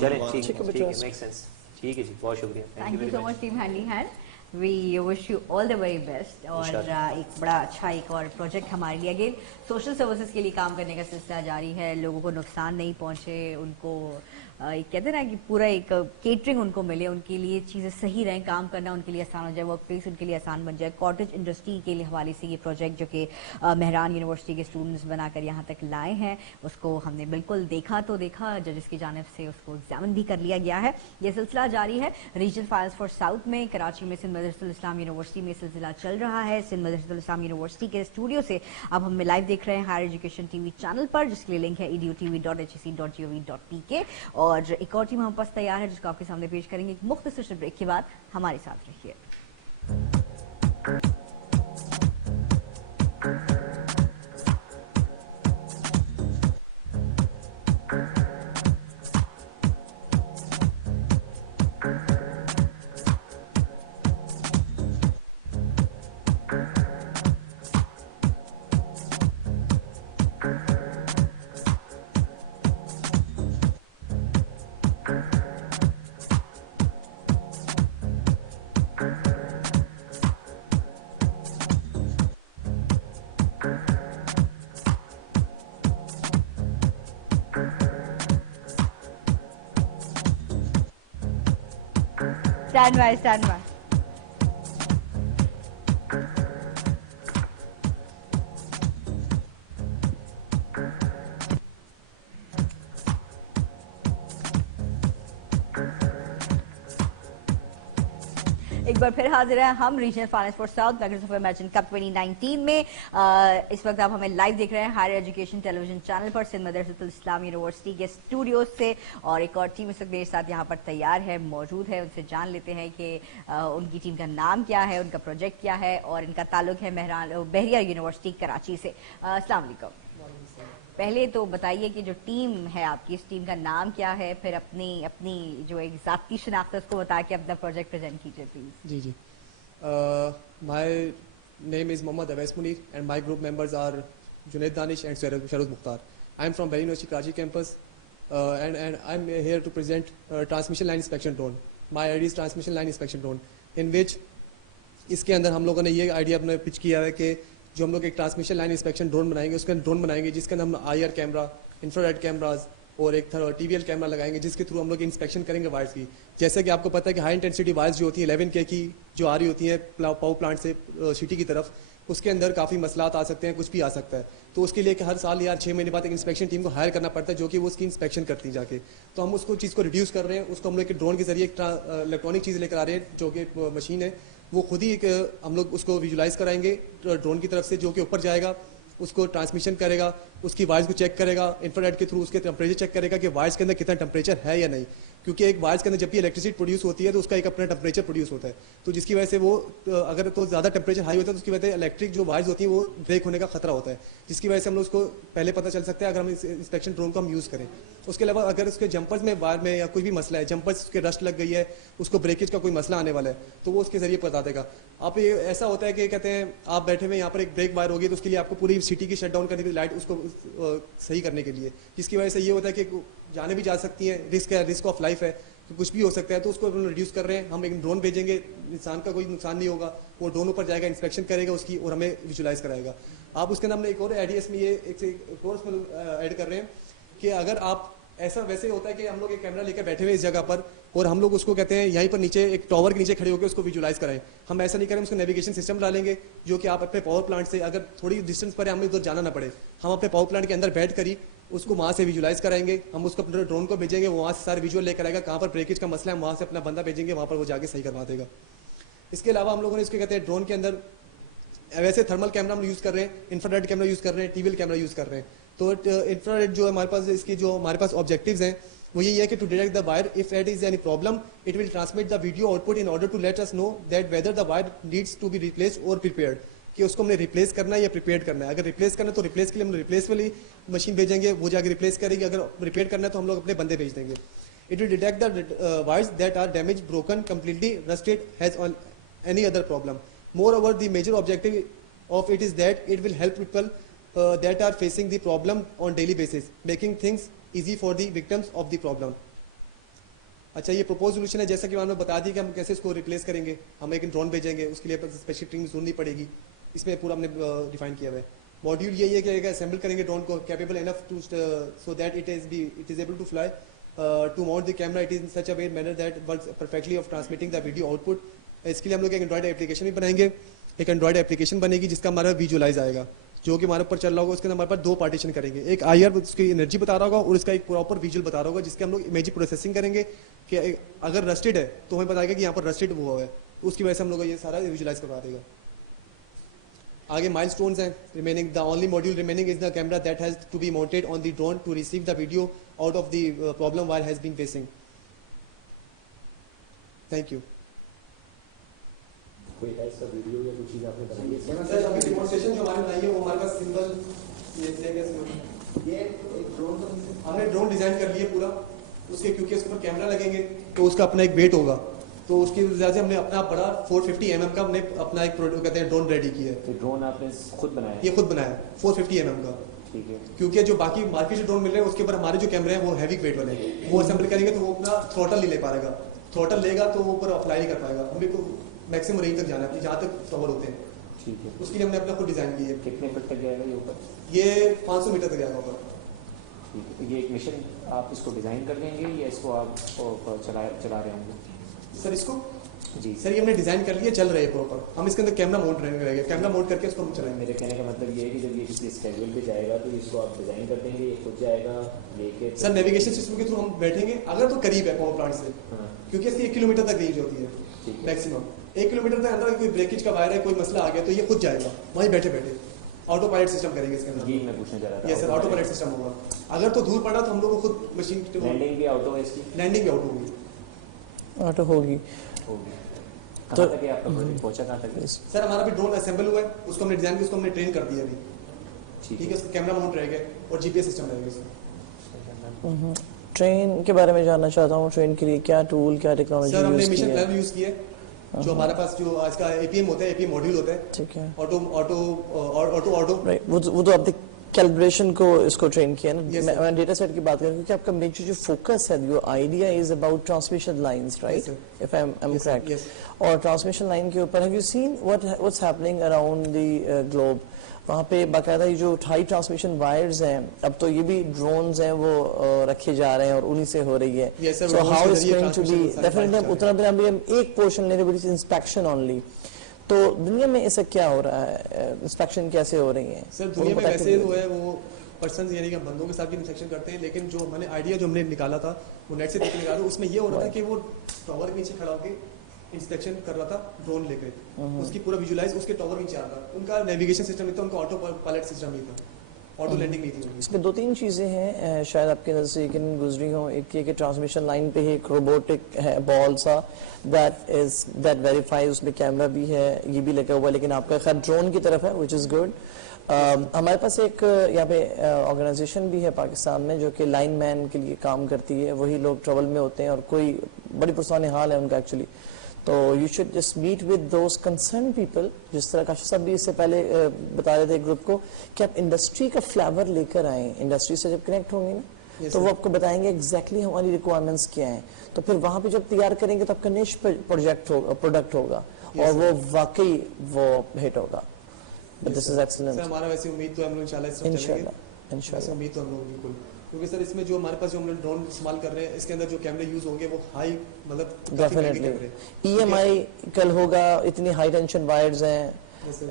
चलिए ठीक है, मेक सेंस। ठीक है जी, बहुत शुक्रिया, thank you so much team handy hand. We wish you all the very best. और एक बड़ा अच्छा एक और प्रोजेक्ट हमारे लिए अगेन सोशल सर्विसेज के लिए काम करने का सिलसिला जारी है। लोगों को नुकसान नहीं पहुंचे, उनको एक कहते हैं ना कि पूरा एक केटरिंग उनको मिले, उनके लिए चीज़ें सही रहें, काम करना उनके लिए आसान हो जाए, वर्क प्लेस उनके लिए आसान बन जाए। कॉटेज इंडस्ट्री के लिए हवाले से ये प्रोजेक्ट जो कि मेहरान यूनिवर्सिटी के स्टूडेंट्स बनाकर यहाँ तक लाए हैं, उसको हमने बिल्कुल देखा तो देखा, जजेस की जानिब से उसको एग्जामिन भी कर लिया गया है। ये सिलसिला जारी है। रीजनल फाइल्स फॉर साउथ में कराची में सिंध मदरसतुल इस्लाम यूनिवर्सिटी में सिलसिला चल रहा है। सिंध मदरसतुल इस्लाम यूनिवर्सिटी के स्टूडियो से अब हमें लाइव देख रहे हैं हायर एजुकेशन टीवी चैनल पर, जिसके लिए लिंक है edutv.hec.gov.pk। और एक और टीम हमारे पास तैयार है जिसको आपके सामने पेश करेंगे एक मुख्तसर ब्रेक के बाद। हमारे साथ रहिए। Stand by, stand by. एक बार फिर हाजिर है हम regional finance for south magnet of imagine cup 2019 में। इस वक्त आप हमें लाइव देख रहे हैं हायर एजुकेशन टेलीविजन चैनल पर सिंध मदरसतुल इस्लाम यूनिवर्सिटी के स्टूडियोज से। और एक और टीम इस वक्त मेरे साथ यहाँ पर तैयार है, मौजूद है। उनसे जान लेते हैं कि उनकी टीम का नाम क्या है, उनका प्रोजेक्ट क्या है और इनका ताल्लुक है बहरिया यूनिवर्सिटी कराची से। अस्सलाम वालेकुम। पहले तो बताइए कि जो टीम है आपकी, इस टीम का नाम क्या है, फिर अपनी जो एक ज़ाती शनाख्त है उसको बता के अपना प्रोजेक्ट प्रेजेंट कीजिए प्लीज। जी जी, my name is Mohammad Awais Munir and my group members are Junaid Danish and Shahroz Mukhtar. I am from Bahria university Karachi campus and I am here to present transmission line inspection drone. My idea is transmission line inspection drone, in which इसके अंदर हम लोगों ने ये आइडिया अपने पिच किया है कि जो हम लोग एक ट्रांसमिशन लाइन इंस्पेक्शन ड्रोन बनाएंगे, उसके अंदर ड्रोन बनाएंगे जिसके अंदर हम IR कैमरा, इंफ्रारेड कैमराज और एक TVL कैमरा लगाएंगे जिसके थ्रू हम लोग इंस्पेक्शन करेंगे वायर्स की। जैसे कि आपको पता है कि हाई इंटेंसिटी वायर्स जो होती है 11K की जो आ रही होती है पावर प्लांट से सिटी की तरफ, उसके अंदर काफ़ी मसलात आ सकते हैं, कुछ भी आ सकता है। तो उसके लिए कि हर साल या 6 महीने बाद एक इंस्पेक्शन टीम को हायर करना पड़ता है जो कि वो उसकी इंस्पेक्शन करती है जाके। तो हम उसको चीज़ को रिड्यूस कर रहे हैं, उसको हम लोग एक ड्रोन के जरिए एक इलेक्ट्रॉनिक चीज़ लेकर आ रहे हैं जो कि मशीन है, वो खुद ही एक हम लोग उसको विजुलाइज कराएंगे ड्रोन की तरफ से, जो कि ऊपर जाएगा, उसको ट्रांसमिशन करेगा, उसकी वायर्स को चेक करेगा, इंफ्रारेड के थ्रू उसके टेम्परेचर चेक करेगा कि वायर्स के अंदर कितना टेम्परेचर है या नहीं, क्योंकि एक वायर्स के अंदर जब भी इलेक्ट्रिसिटी प्रोड्यूस होती है तो उसका एक अपना टेम्परेचर प्रोड्यूस होता है, तो जिसकी वजह से वो अगर तो ज़्यादा टेम्परेचर हाई होता है तो उसकी वजह से इलेक्ट्रिक जो वायर्स होती है वो ब्रेक होने का खतरा होता है, जिसकी वजह से हम लोग उसको पहले पता चल सकता है अगर हम इंस्पेक्शन ड्रोन को हम यूज़ करें। उसके अलावा अगर उसके जंपर्स में वायर में या कोई भी मसला है, जंपर्स उसके रस्ट लग गई है, उसको ब्रेकेज का कोई मसला आने वाला है, तो वो उसके जरिए बता देगा। आप ये ऐसा होता है कि कहते हैं आप बैठे हुए यहाँ पर एक ब्रेक वायर होगी तो उसके लिए आपको पूरी सिटी की शट डाउन करने की लाइट उसको सही करने के लिए, जिसकी वजह से ये होता है कि जाने भी जा सकती हैं, रिस्क है, रिस्क ऑफ लाइफ है, तो कुछ भी हो सकता है, तो उसको रिड्यूस कर रहे हैं। हम एक ड्रोन भेजेंगे, इंसान का कोई नुकसान नहीं होगा, वो ड्रोन ऊपर जाएगा, इंस्पेक्शन करेगा उसकी और हमें विजुलाइज कराएगा। आप उसके अंदर हमने एक और एडीएस में ये एक और ऐड कर रहे हैं कि अगर आप ऐसा वैसे होता है कि हम लोग एक कैमरा लेकर बैठे हुए इस जगह पर और हम लोग उसको कहते हैं यहीं पर नीचे एक टावर के नीचे खड़े होकर उसको विजुलाइज कराएं। हम ऐसा नहीं करें, उसको नेविगेशन सिस्टम डालेंगे जो कि आप अपने पावर प्लांट से अगर थोड़ी डिस्टेंस पर है, हमें उधर जाना ना पड़े, हम अपने पावर प्लांट के अंदर बैठ कर ही उसको वहाँ से विजुलाइज कराएंगे। हम उसको अपने ड्रोन को भेजेंगे, वो वहाँ से सारे विजुअल लेकर आएगा, कहाँ पर ब्रेकेज का मसला है हम वहाँ से अपना बंदा भेजेंगे, वहाँ पर वो जाके सही करवा देगा। इसके अलावा हम लोगों ने इसके कहते हैं ड्रोन के अंदर वैसे थर्मल कैमरा हम यूज़ कर रहे हैं, इंफ्रारेड कैमरा यूज़ कर रहे हैं, TVL कैमरा यूज़ कर रहे हैं। तो इंफ्रारेड जो हमारे पास इसकी जो हमारे पास ऑब्जेक्टिव्स हैं वो यही है कि to detect the wire, if it is any problem it will transmit the video output in order to let us know that whether the wire needs to be replaced और प्रिपेयर्ड, कि उसको हमने रिप्लेस करना है या प्रिपेयर करना है। अगर रिप्लेस करना है तो रिप्लेस के लिए हम रिप्लेस वाली मशीन भेजेंगे, वो जाकर रिप्लेस करेगी। अगर रिपेयर करना है तो हम लोग अपने बंदे भेज देंगे। It will detect the wires that are damage, broken, completely rusted, has on any other problem. Moreover the major objective of it is that it will help people that are facing the problem on daily basis, making things easy for the victims of the problem. अच्छा, ये propose solution है, जैसा कि मैंने बता दी कि हम कैसे इसको रिप्लेस करेंगे। हम एक ड्रोन भेजेंगे, उसके लिए स्पेशल टीम ढूंढनी पड़ेगी, इसमें पूरा हमने डिफाइन किया हुआ है। मॉड्यूल यही है कि असेंबल करेंगे ड्रोन को capable enough to so that it is able to fly, to mount the camera it is in such a way manner that works perfectly of transmitting the video output. इसके लिए हम लोग एक एंड्रॉइड एप्लीकेशन भी बनाएंगे, एक Android application बनेगी जिसका हमारा विजुअलाइज आएगा, जो कि हमारे ऊपर चल रहा होगा। उसके अंदर हमारे पास दो पार्टीशन करेंगे, एक IR उसकी एनर्जी बता रहा होगा और इसका एक प्रॉपर विजुअल बता रहा होगा, जिसके हम लोग इमेज प्रोसेसिंग करेंगे कि अगर रस्टेड है तो हमें बताएगा कि यहाँ पर रस्टेड हुआ है, उसकी वजह से हम लोग ये सारा विजुलाइज करवा देगा। आगे माइलस्टोन्स हैं remaining. The only module remaining is the camera that has to be mounted on the drone to receive the video out of the problem wire has been facing. Thank you. कोई ऐसा वीडियो या कुछ चीज़ आपने बनाई है? सर अभी डेमोंस्ट्रेशन जो हमारे बनाई है वो हमारे पास सिंपल ये एक ड्रोन हमने ड्रोन डिजाइन कर लिया पूरा, उसके क्योंकि उसके ऊपर कैमरा लगेंगे तो उसका अपना एक वेट होगा, तो उसकी वजह से हमने अपना बड़ा 450 mm का हमने अपना एक प्रोडक्ट कहते हैं ड्रोन रेडी किया है। तो ड्रोन आपने खुद बनाया? ये खुद बनाया 450 mm का। ठीक है। क्योंकि जो बाकी मार्केट से ड्रोन मिल रहे हैं उसके ऊपर हमारे जो कैमरे हैं वो हैवी वेट वाले हैं, वो असेंबल करेंगे तो वो अपना थ्रोटल नहीं ले पाएगा, थ्रोटल लेगा तो वो ऊपर अप्लाई नहीं कर पाएगा, हमें को मैक्सिमम रेंज तक जाना है जहाँ तक कवर होते हैं। ठीक है। उसके लिए हमने अपना खुद डिजाइन किया है। कितने फीट तक जाएगा ये ऊपर? ये 500 मीटर तक जाएगा ऊपर। ठीक है। तो ये एक मिशन आप इसको डिजाइन कर देंगे या इसको आप चला रहे होंगे? सर इसको जी सर ये हमने डिजाइन कर लिया, चल रहे हैं प्रॉपर। हम इसके अंदर कैमरा माउंट रहेगा, कैमरा माउंट करके इसको हम चलाएंगे। मेरे कहने का मतलब ये है कि जब ये किसी स्केड्यूल पे जाएगा तो इसको आप डिजाइन कर देंगे, ये खुद जाएगा लेके? सर नेविगेशन सिस्टम के थ्रू हम बैठेंगे, अगर तो करीब है पावर प्लांट से, क्योंकि इसकी 1 किलोमीटर तक रेंज होती है मैक्सिमम। 1 किलोमीटर तक अंदर कोई ब्रेकेज का वायर है, कोई मसला आ गया तो ये खुद जाएगा वहीं बैठे बैठे। ऑटो पायलट सिस्टम करेंगे इसके अंदर। ये मैं पूछना चाह रहा था। Yes sir, auto pilot system होगा। अगर तो दूर पड़ा तो हम लोग खुद मशीन लैंडिंग भी ऑटो है इसकी? लैंडिंग भी ऑटो होगी, ऑटो होगी। कहाँ तक है आपका प्रोजेक्ट, पहुंचा कहाँ तक है? सर हमारा भी ड्रोन असेंबल हुआ है, उसको हमने डिजाइन किया, उसको हमने ट्रेन कर दिया अभी। ठीक है, उसका कैमरा माउंट रहेगा और GPS सिस्टम रहेगा इसमें। ट्रेन के बारे में जानना चाहता हूँ, ट्रेन के लिए क्या टूल क्या टेक्नोलॉजी सर हमने मिशन प्लान यूज किया है, जो हमारे पास जो आज का APM होता है, APM मॉड्यूल होता है। ठीक है। ऑटो राइट, वो तो आपने कैलिब्रेशन को इसको ट्रेन किया ना। मैं डेटा सेट की बात करूं क्योंकि आपका मेजर जो फोकस है, your idea is about transmission lines, right? If I am correct. और ट्रांसमिशन लाइन के ऊपर have you seen what's happening around the globe? वहाँ पे बाकायदा ये जो हाई ट्रांसमिशन वायर्स हैं, अब तो ये भी ड्रोन्स हैं वो रखे जा रहे हैं और उन्हीं से हो रही है. Yes, sir, So how drones is के जरिए going to be transmission definitely हम उतना भी हम एक पोर्शन लेने वाली इंस्पेक्शन ओनली. तो दुनिया में ऐसा क्या हो रहा है, इंस्पेक्शन कैसे हो रही है? सर दुनिया में वैसे वो है, वो पर्सन यानी कि बंदों के साथ भी इंस्पेक्शन करते हैं, लेकिन जो हमने आइडिया जो हमने निकाला था वो नेट से देख के निकाला, उसमें ये हो रहा था कि वो टावर के नीचे खड़ा होकर इंस्पेक्शन कर रहा था ड्रोन लेकर, उसकी पूरा विजुलाइज उसके टावर नीचे आ रहा. उनका नेविगेशन सिस्टम नहीं था, उनका ऑटो पायलट सिस्टम नहीं था, ऑटो लैंडिंग नहीं थी. इसमें 2-3 चीज़ें हैं शायद आपके नज़र से यकीन गुजरी हों. एक ये कि ट्रांसमिशन लाइन पे ही एक रोबोटिक है बॉल सा दैट वेरीफाई, उसमें कैमरा भी है, ये भी लगा हुआ है, लेकिन आपका खैर ड्रोन की तरफ है विच इज़ गुड. हमारे पास एक यहाँ पे ऑर्गेनाइजेशन भी है पाकिस्तान में जो कि लाइन मैन के लिए काम करती है. वही लोग ट्रबल में होते हैं और कोई बड़ी पुरानी हाल है उनका एक्चुअली. तो you should just meet with those concern people, जिस तरह काशिफ साहब भी इससे पहले बता रहे थे ग्रुप को कि आप इंडस्ट्री का फ्लेवर लेकर आए. इंडस्ट्री से जब कनेक्ट होंगे ना तो वो आपको बताएंगे एग्जैक्टली हमारी रिक्वायरमेंट्स क्या हैं. तो फिर वहाँ पे जब तैयार करेंगे तो आपका निश प्रोडक्ट होगा और वो वाकई वो हिट होगा. But this is excellent. Sir हमारा वैसे उम्मीद तो हम लोग इंशाल्लाह उम्मीद तो हम लोग बिल्कुल, क्योंकि सर इसमें जो हमारे पास जो हम लोग ड्रोन इस्तेमाल कर रहे हैं इसके अंदर जो कैमरे यूज होंगे वो हाई मतलब डेफिनेटली EMI कल होगा. इतनी हाई टेंशन वायर्स हैं,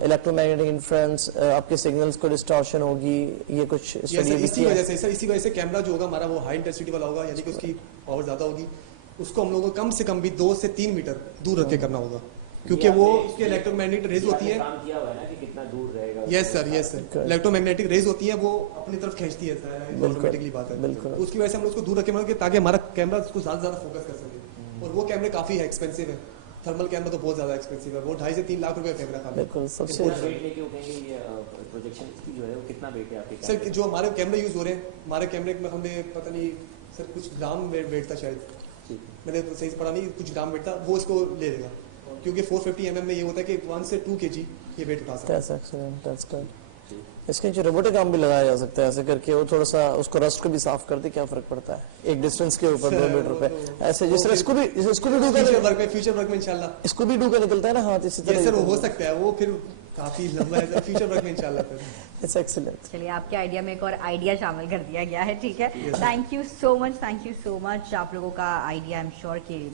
इलेक्ट्रोमैग्नेटिक इंफ्लुएंस, आपके सिग्नल्स को डिस्टॉर्शन होगी. ये कुछ इसी वजह से कैमरा जो होगा हमारा वो हाई इंटेंसिटी वाला होगा, यानी कि उसकी पावर ज्यादा होगी. उसको हम लोगों को कम से कम भी 2 से 3 मीटर दूर रख के करना होगा, क्योंकि वो उसके इलेक्ट्रोमैग्नेटिक रेज होती है. काम किया हुआ है ना कि कितना दूर रहेगा. यस सर इलेक्ट्रोमैग्नेटिक रेज होती है, वो अपनी तरफ खींचती है, ऑटोमेटिकली बात है. तो उसकी वजह से हम लोग उसको दूर रखे मतलब ताकि हमारा कैमरा उसको ज्यादा फोकस कर सके. और वो कैमरे काफी है एक्सपेंसिव है, थर्मल कैमरा तो बहुत ज्यादा एक्सपेंसिव है, वो 2.5 से 3 लाख रुपए का कैमरा खाली. बिल्कुल सबसे वेट लेके उठेंगे. ये प्रोजेक्शन की जो है वो कितना वेट है आपके सर? जो हमारे कैमरे यूज हो रहे हैं, हमारे कैमरे में हमने पता नहीं सर कुछ ग्राम वेट था शायद, मैंने तो सही से पढ़ा नहीं, कुछ ग्राम वेट था, वो इसको ले लेगा. क्योंकि 450 mm में ये होता है कि 1 से 2 kg ये वेट उठा सकता है. इसके नीचे रोबोटिक आर्म भी लगाया जा सकता है, ऐसे करके वो थोड़ा सा उसको रस्ट को भी साफ कर दे, क्या फर्क पड़ता है एक डिस्टेंस के ऊपर 2 मीटर पे. ऐसे जिस तरह इसको भी डू का फ्यूचर वर्क में इंशाल्लाह इसको भी डू का निकलता है ना हाथ, इसी तरह सर वो हो सकता है, वो फिर काफी लंबा है फ्यूचर वर्क में इंशाल्लाह. It's excellent. चलिए आपके आइडिया में एक और आइडिया शामिल कर दिया गया है. ठीक है, थैंक यू सो मच. आप लोगों का आइडिया आई एम श्योर कि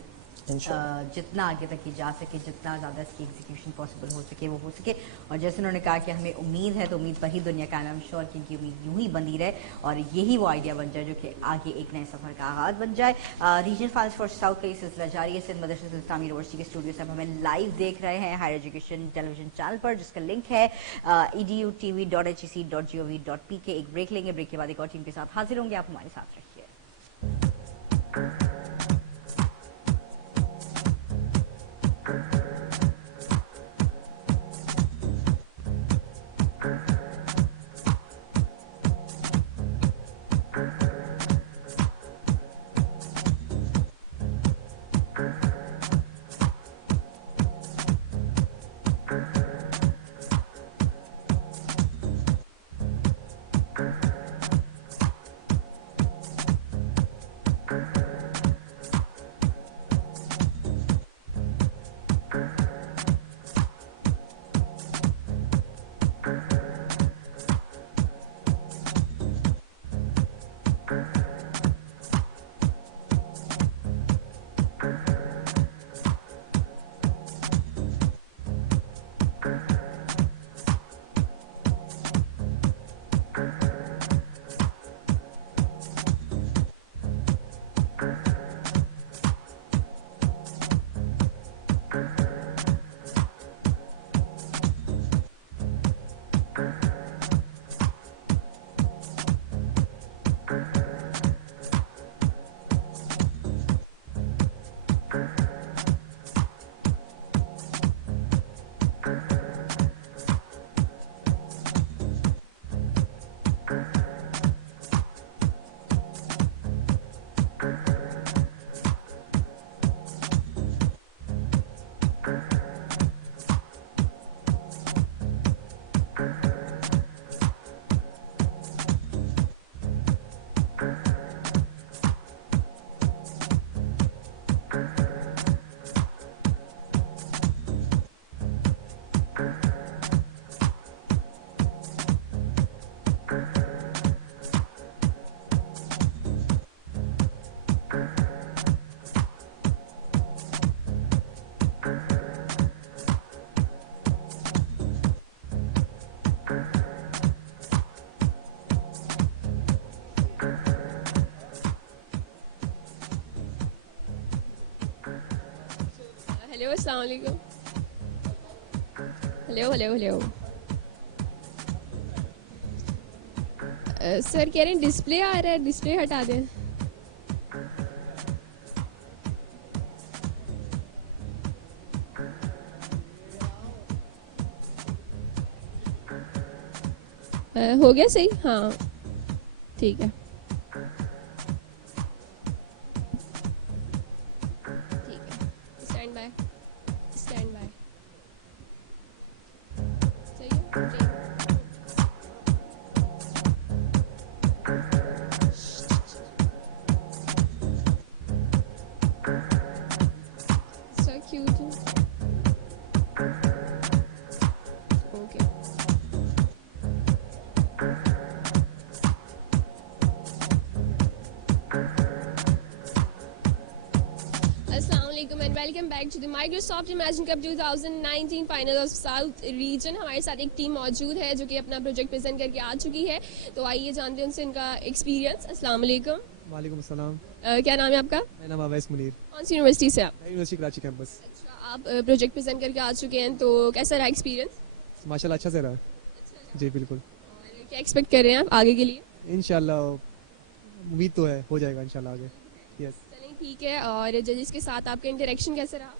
जितना आगे तक की जा सके, जितना ज़्यादा इसकी एग्जीक्यूशन पॉसिबल हो सके वो हो सके. और जैसे उन्होंने कहा कि हमें उम्मीद है, तो उम्मीद पर ही दुनिया का. आई एम श्योर कि इनकी उम्मीद यूं ही बंधी रहे और यही वो आइडिया बन जाए जो कि आगे एक नए सफ़र का आगाज़ बन जाए. रीजनल फाइनेंस फॉर साउथ का ये सिलसिला जारी है. सिंध मदरसा इस्लामी यूनिवर्सिटी के स्टूडियो से हम हमें लाइव देख रहे हैं हायर एजुकेशन टेलीविजन चैनल पर, जिसका लिंक है edutv.hec.gov.pk. एक ब्रेक लेंगे, ब्रेक के बाद एक और टीम के साथ हाजिर होंगे. आप हमारे साथ रहिए. हेलो अस्सलाम वालेकुम। Hello hello hello. सर कह रहे हैं डिस्प्ले आ रहा है, डिस्प्ले हटा दें। हो गया सही? हाँ ठीक है। ठीक है, स्टैंड बाय, स्टैंड बाय। सही है। So cute. Okay. Assalamualaikum and welcome back to the Microsoft Imagine Cup 2019 final of south region. हमारे साथ एक टीम मौजूद है जो कि अपना प्रोजेक्ट प्रेजेंट करके आ चुकी है, तो आइए जानते हैं उनसे इनका एक्सपीरियंस। अस्सलाम वालेकुम। वालेकुम अस्सलाम। क्या नाम है आपका? मेरा नाम अवैस मुनीर। कौन सी यूनिवर्सिटी से आप? यूनिवर्सिटी कराची कैंपस। अच्छा, आप प्रोजेक्ट प्रेजेंट करके आ चुके हैं, तो कैसा रहा एक्सपीरियंस? माशाल्लाह अच्छा से रहा। जी बिल्कुल। क्या एक्सपेक्ट कर रहे हैं आप आगे के लिए? इंशाल्लाह उम्मीद तो है हो जाएगा इंशाल्लाह आगे। यस चलें ठीक है। और जजेस के साथ आपका इंटरेक्शन कैसे रहा?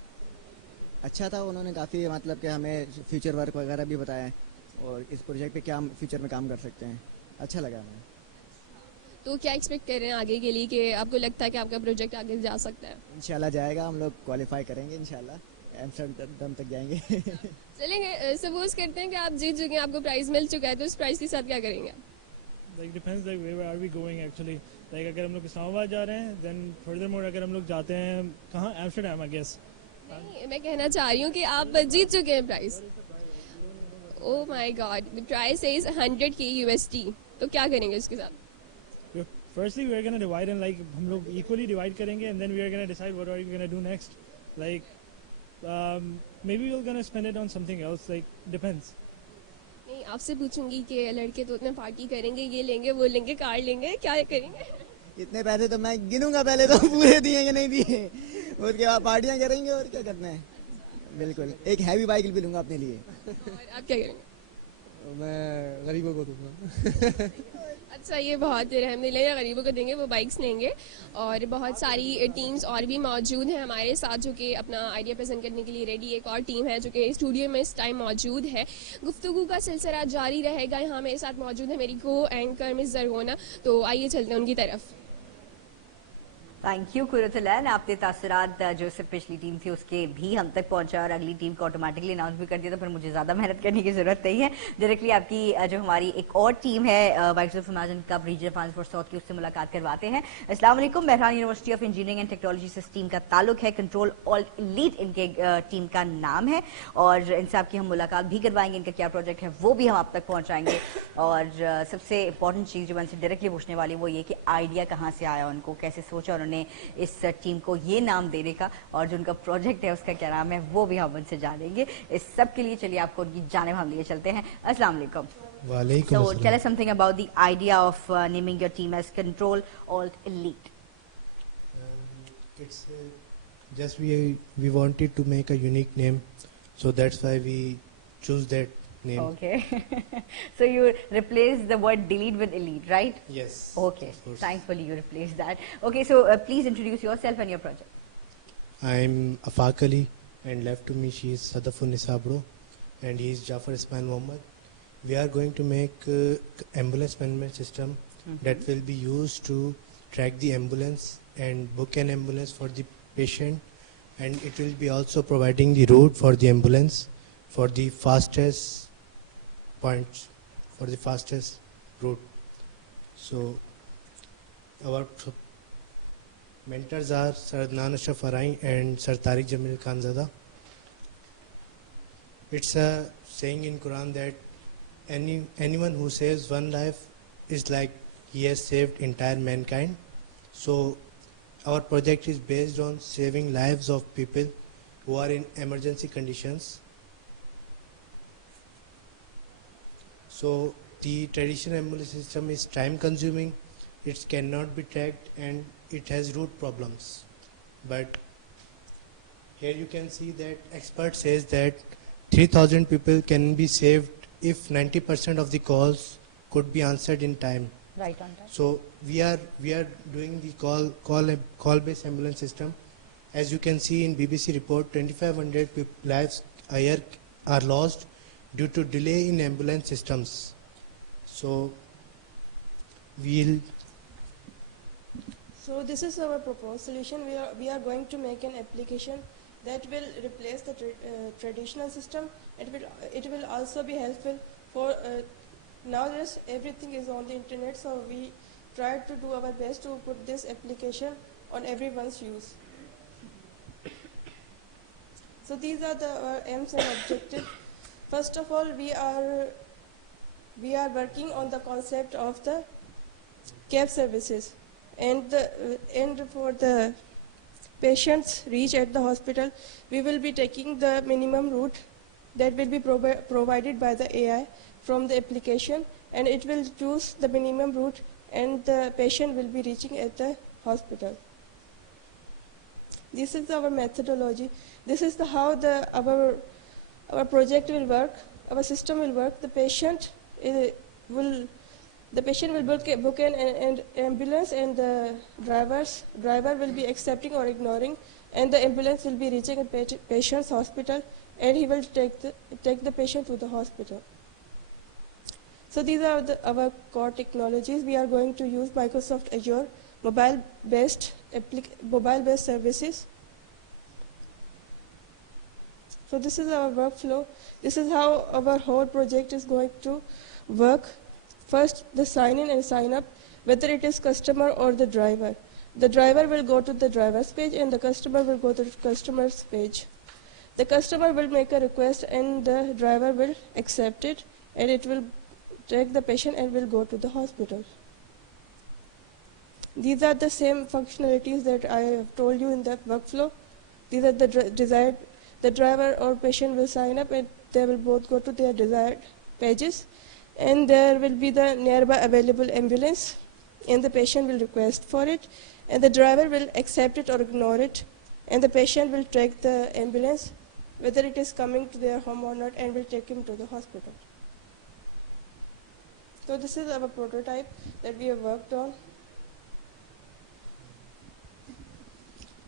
अच्छा था, उन्होंने काफ़ी मतलब कि हमें फ्यूचर वर्क वगैरह भी बताया और इस प्रोजेक्ट पे क्या हम फ्यूचर में काम कर सकते हैं, अच्छा लगा हमें। तो क्या एक्सपेक्ट कर रहे हैं आगे के लिए, कि आपको लगता है कि आपका प्रोजेक्ट आगे जा सकता है? इंशाल्लाह जाएगा, हम लोग क्वालिफाई करेंगे इंशाल्लाह, एमस्टरडम तक जाएंगे। चलेंगे। सपोज करते हैं कि आप जीत चुके हैं, आपको प्राइज मिल चुका है, तो इस प्राइज के साथ क्या करेंगे? Like depends like where are we going actually. Like अगर हम लोग इस्लामाबाद जा रहे हैं, then furthermore अगर हम लोग जाते हैं कहाँ, एम्स्टरडम I guess. नहीं, मैं कहना चाह रही हूँ कि आप जीत चुके हैं prize. Oh my god, the price is 100K USD, तो क्या करेंगे उसके साथ? Firstly we are gonna divide and like हम लोग equally divide करेंगे and then we are gonna decide what are we gonna do next. Like maybe we're gonna spend it on something else. Like depends. नहीं, आपसे पूछूंगी कि लड़के तो इतने पार्टी करेंगे, ये लेंगे वो लेंगे, कार लेंगे, क्या करेंगे? इतने पैसे तो मैं गिनूंगा पहले तो पूरे दिए कि नहीं दिए, उसके बाद पार्टियां करेंगे और क्या करना है। बिल्कुल, एक हैवी बाइक भी लूंगा अपने लिए। और आप क्या करेंगे? मैं गरीबों को दूंगा। अच्छा, ये बहुत रहमदिल है, गरीबों को देंगे, वो बाइक्स लेंगे। और बहुत सारी टीम्स और भी मौजूद हैं हमारे साथ जो कि अपना आइडिया प्रेजेंट करने के लिए रेडी। एक और टीम है जो कि स्टूडियो में इस टाइम मौजूद है। गुफ्तगू का सिलसिला जारी रहेगा। यहाँ मेरे साथ मौजूद है मेरी को एंकर मिस जरगोना, तो आइए चलते हैं उनकी तरफ। थैंक यू कुरतुलैन, आपने तासुरात जो सिर्फ पिछली टीम थी उसके भी हम तक पहुंचा और अगली टीम को ऑटोमेटिकली अनाउंस भी कर दिया, तो फिर मुझे ज़्यादा मेहनत करने की ज़रूरत नहीं है। डायरेक्टली आपकी जो हमारी एक और टीम है Microsoft Imagine Cup region final for south की, उससे मुलाकात करवाते हैं। अस्सलाम वालेकुम। Mehran university of engineering and technology से इस टीम का ताल्लुक है। कंट्रोल ऑल्ट एलीट इनके टीम का नाम है और इनसे आपकी हम मुलाकात भी करवाएंगे। इनका क्या प्रोजेक्ट है वो भी हम आप तक पहुँचाएंगे। और सबसे इंपॉर्टेंट चीज़ जो मैं इनसे डायरेक्टली पूछने वाली वो ये कि आइडिया कहाँ से आया उनको, कैसे सोचा उन्होंने इस टीम को ये नाम देने का, और जो उनका प्रोजेक्ट है उसका क्या नाम है वो भी हम उनसे जानेंगे। इस सब के लिए चलिए आपको उनकी जाने हम लिए चलते हैं। अस्सलाम वालेकुम। वालेकुम So tell us something about the idea of naming your team as Control Alt Elite. It's just we wanted to make a unique name, so that's why we choose that name. Okay. So you replace the word delete with elite, right? Yes. Okay. Thankfully you replaced that. Okay, so please introduce yourself and your project. I'm Afaq Ali, and left to me she is Sadafun Nisabro, and he is Jafar Ismail Mohammed. We are going to make ambulance management system that will be used to track the ambulance and book an ambulance for the patient, and it will be also providing the route for the ambulance for the fastest points, for the fastest route. So our mentors are Sir Adnan Ashraf Farai and Sir Tariq Jamil Khanzada. It's a saying in Quran that anyone who saves one life is like he has saved entire mankind. So our project is based on saving lives of people who are in emergency conditions. So the traditional ambulance system is time consuming, it cannot be tracked, and it has root problems. But Here you can see that expert says that 3,000 people can be saved if 90% of the calls could be answered in time. Right on time. So we are doing the call-based ambulance system. As you can see in BBC report, 2,500 lives a year are lost due to delay in ambulance systems. So So this is our proposed solution. We are going to make an application that will replace the traditional system. It will also be helpful for nowadays everything is on the internet, so we try to do our best to put this application on everyone's use. So these are our aims and objectives. First of all, we are working on the concept of the cab services, and for the patients reach at the hospital, we will be taking the minimum route that will be provided by the AI from the application, and it will choose the minimum route, and the patient will be reaching at the hospital. This is our methodology. This is how our project will work. Our system will work. The patient will book an ambulance, and the driver will be accepting or ignoring, and the ambulance will be reaching a patient's hospital, and he will take the patient to the hospital. So these are our core technologies. We are going to use Microsoft Azure mobile-based services. So this is our workflow. This is how our whole project is going to work. First, the sign in and sign up, whether it is customer or the driver. The driver will go to the driver's page, and the customer will go to the customer's page. The customer will make a request, and the driver will accept it, and it will take the patient and will go to the hospital. These are the same functionalities that I have told you in the workflow. These are the desired. The driver or patient will sign up, and they will both go to their desired pages, and there will be the nearby available ambulance, and the patient will request for it, and the driver will accept it or ignore it, and the patient will take the ambulance, whether it is coming to their home or not, and will take him to the hospital. So this is our prototype that we have worked on.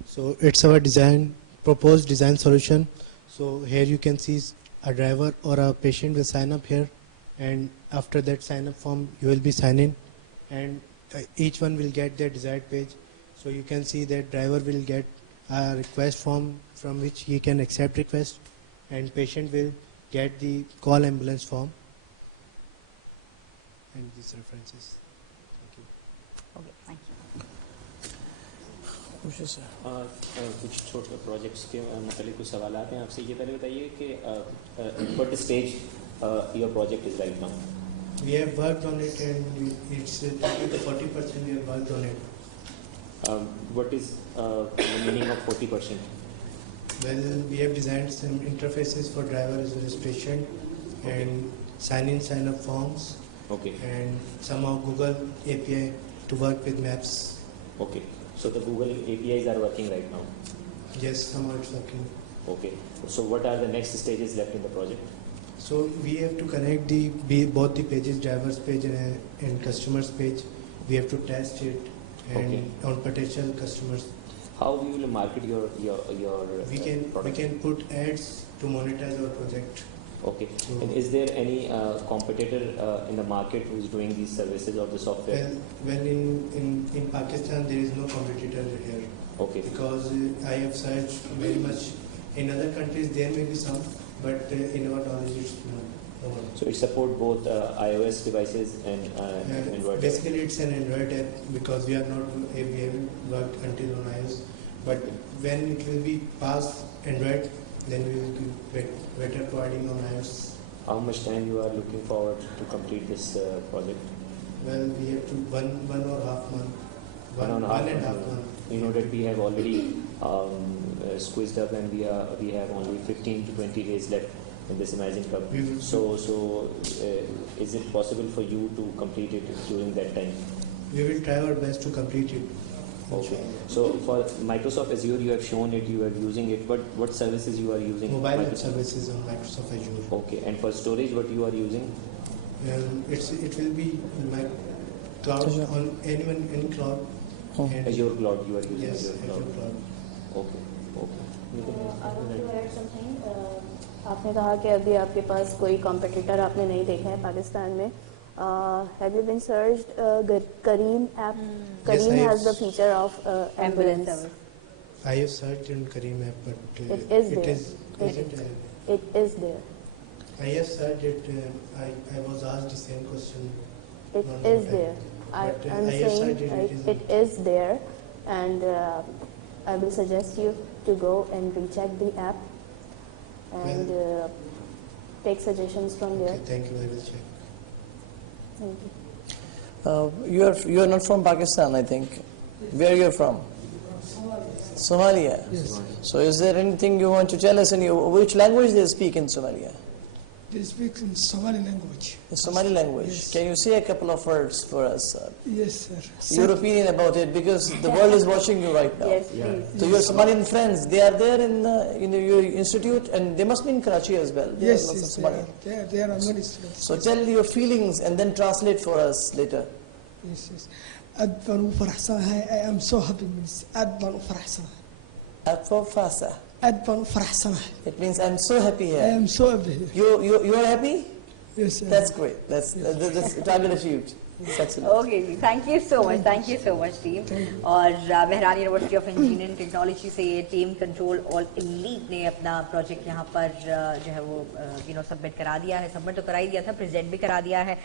So it's our proposed design solution. So here you can see a driver or a patient will sign up here, and after that sign up form you will be signing, and each one will get their desired page. So you can see that driver will get a request form from which he can accept request, and patient will get the call ambulance form and these references. Thank you. Okay, thank you. कुछ छोटे प्रोजेक्ट्स के मतलब कुछ सवाल आते हैं आपसे। ये पहले बताइए कि what stage your project is right now? We have worked on it, and it's 30 to 40% we have worked on it. What is the meaning of 40%? Well, we have designed some interfaces for driver as well as patient, and sign-in, sign-up forms. Okay. And somehow Google API to work with maps. Okay. So the Google APIs are working right now? Yes, somehow it's working. Okay. So what are the next stages left in the project? So we have to connect both the pages, driver's page and customer's page. We have to test it and on potential customers. How we will market your product? We can put ads to monetize our project. Okay. And is there any competitor in the market who is doing these services or the software? Well, in Pakistan there is no competitor here. Okay. Because I have searched very much. In other countries there may be some, but in our knowledge it's no one. So it supports both iOS devices and Android. Basically it's an Android app, because we haven't worked until on iOS. But when it will be past Android, then we will be better providing on iOS. How much time you are looking forward to complete this project? Well, we have to one and a half month. One and a half month. You know that we have already squeezed up, and we have only 15 to 20 days left in this Imagine Cup. So is it possible for you to complete it during that time? We will try our best to complete it Okay. So for Microsoft Azure, you have shown it, you are using it, but what services you are using? Mobile web services on Microsoft Azure. Okay. And for storage, what you are using? It will be in my cloud on any cloud. And Azure Cloud you are using. Yes, Azure Cloud. Okay. आपने कहा कि अभी आपके पास कोई कॉम्पिटिटर आपने नहीं देखा है पाकिस्तान में. Have you been searched Careem app? Careem has the feature of ambulance. I have searched in Careem app, but it is there. It is there. I have searched it. I was asked the same question. It is there. I am saying it is there, and I will suggest you to go and recheck the app and take suggestions from there. Okay, thank you. I will check. Thank you. You are not from Pakistan, I think. Where you are from? Somalia. Yes. So is there anything you want to tell us? Which language they speak in Somalia? They speak in Somali language. The Somali language. Yes. Can you say a couple of words for us? Yes, sir. Your opinion about it, because the world is watching you right now. Yes, please. So your Somalian friends, they are there in your institute, and they must be in Karachi as well. There Yes, are lots yes, of Somalian. they are many students. So tell your feelings and then translate for us later. Yes, yes. aad baan ugu faraxsanahay. I am so happy, miss. aad baan u faraxsanahay. aad baan u faraxsanahay. It means I'm so happy here. I am so happy here. You are happy? Yes, sir. That's great. That's target achieved. Okay जी, thank you so much team. और Mehran university of engineering technology से ये team control all elite ने अपना प्रोजेक्ट यहाँ पर जो है वो सबमिट करा दिया है. सबमिट तो करा ही दिया था, प्रेजेंट भी करा दिया है,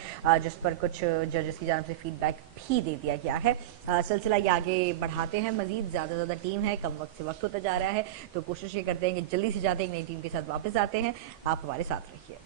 जिस पर कुछ जजेस की जानब से फीडबैक भी दे दिया गया है. सिलसिला ये आगे बढ़ाते हैं मजीद. ज़्यादा टीम है, कम वक्त से वक्त होता जा रहा है, तो कोशिश ये करते हैं कि जल्दी से जाते हैं एक नई टीम के साथ वापस आते हैं. आप हमारे साथ रहिए.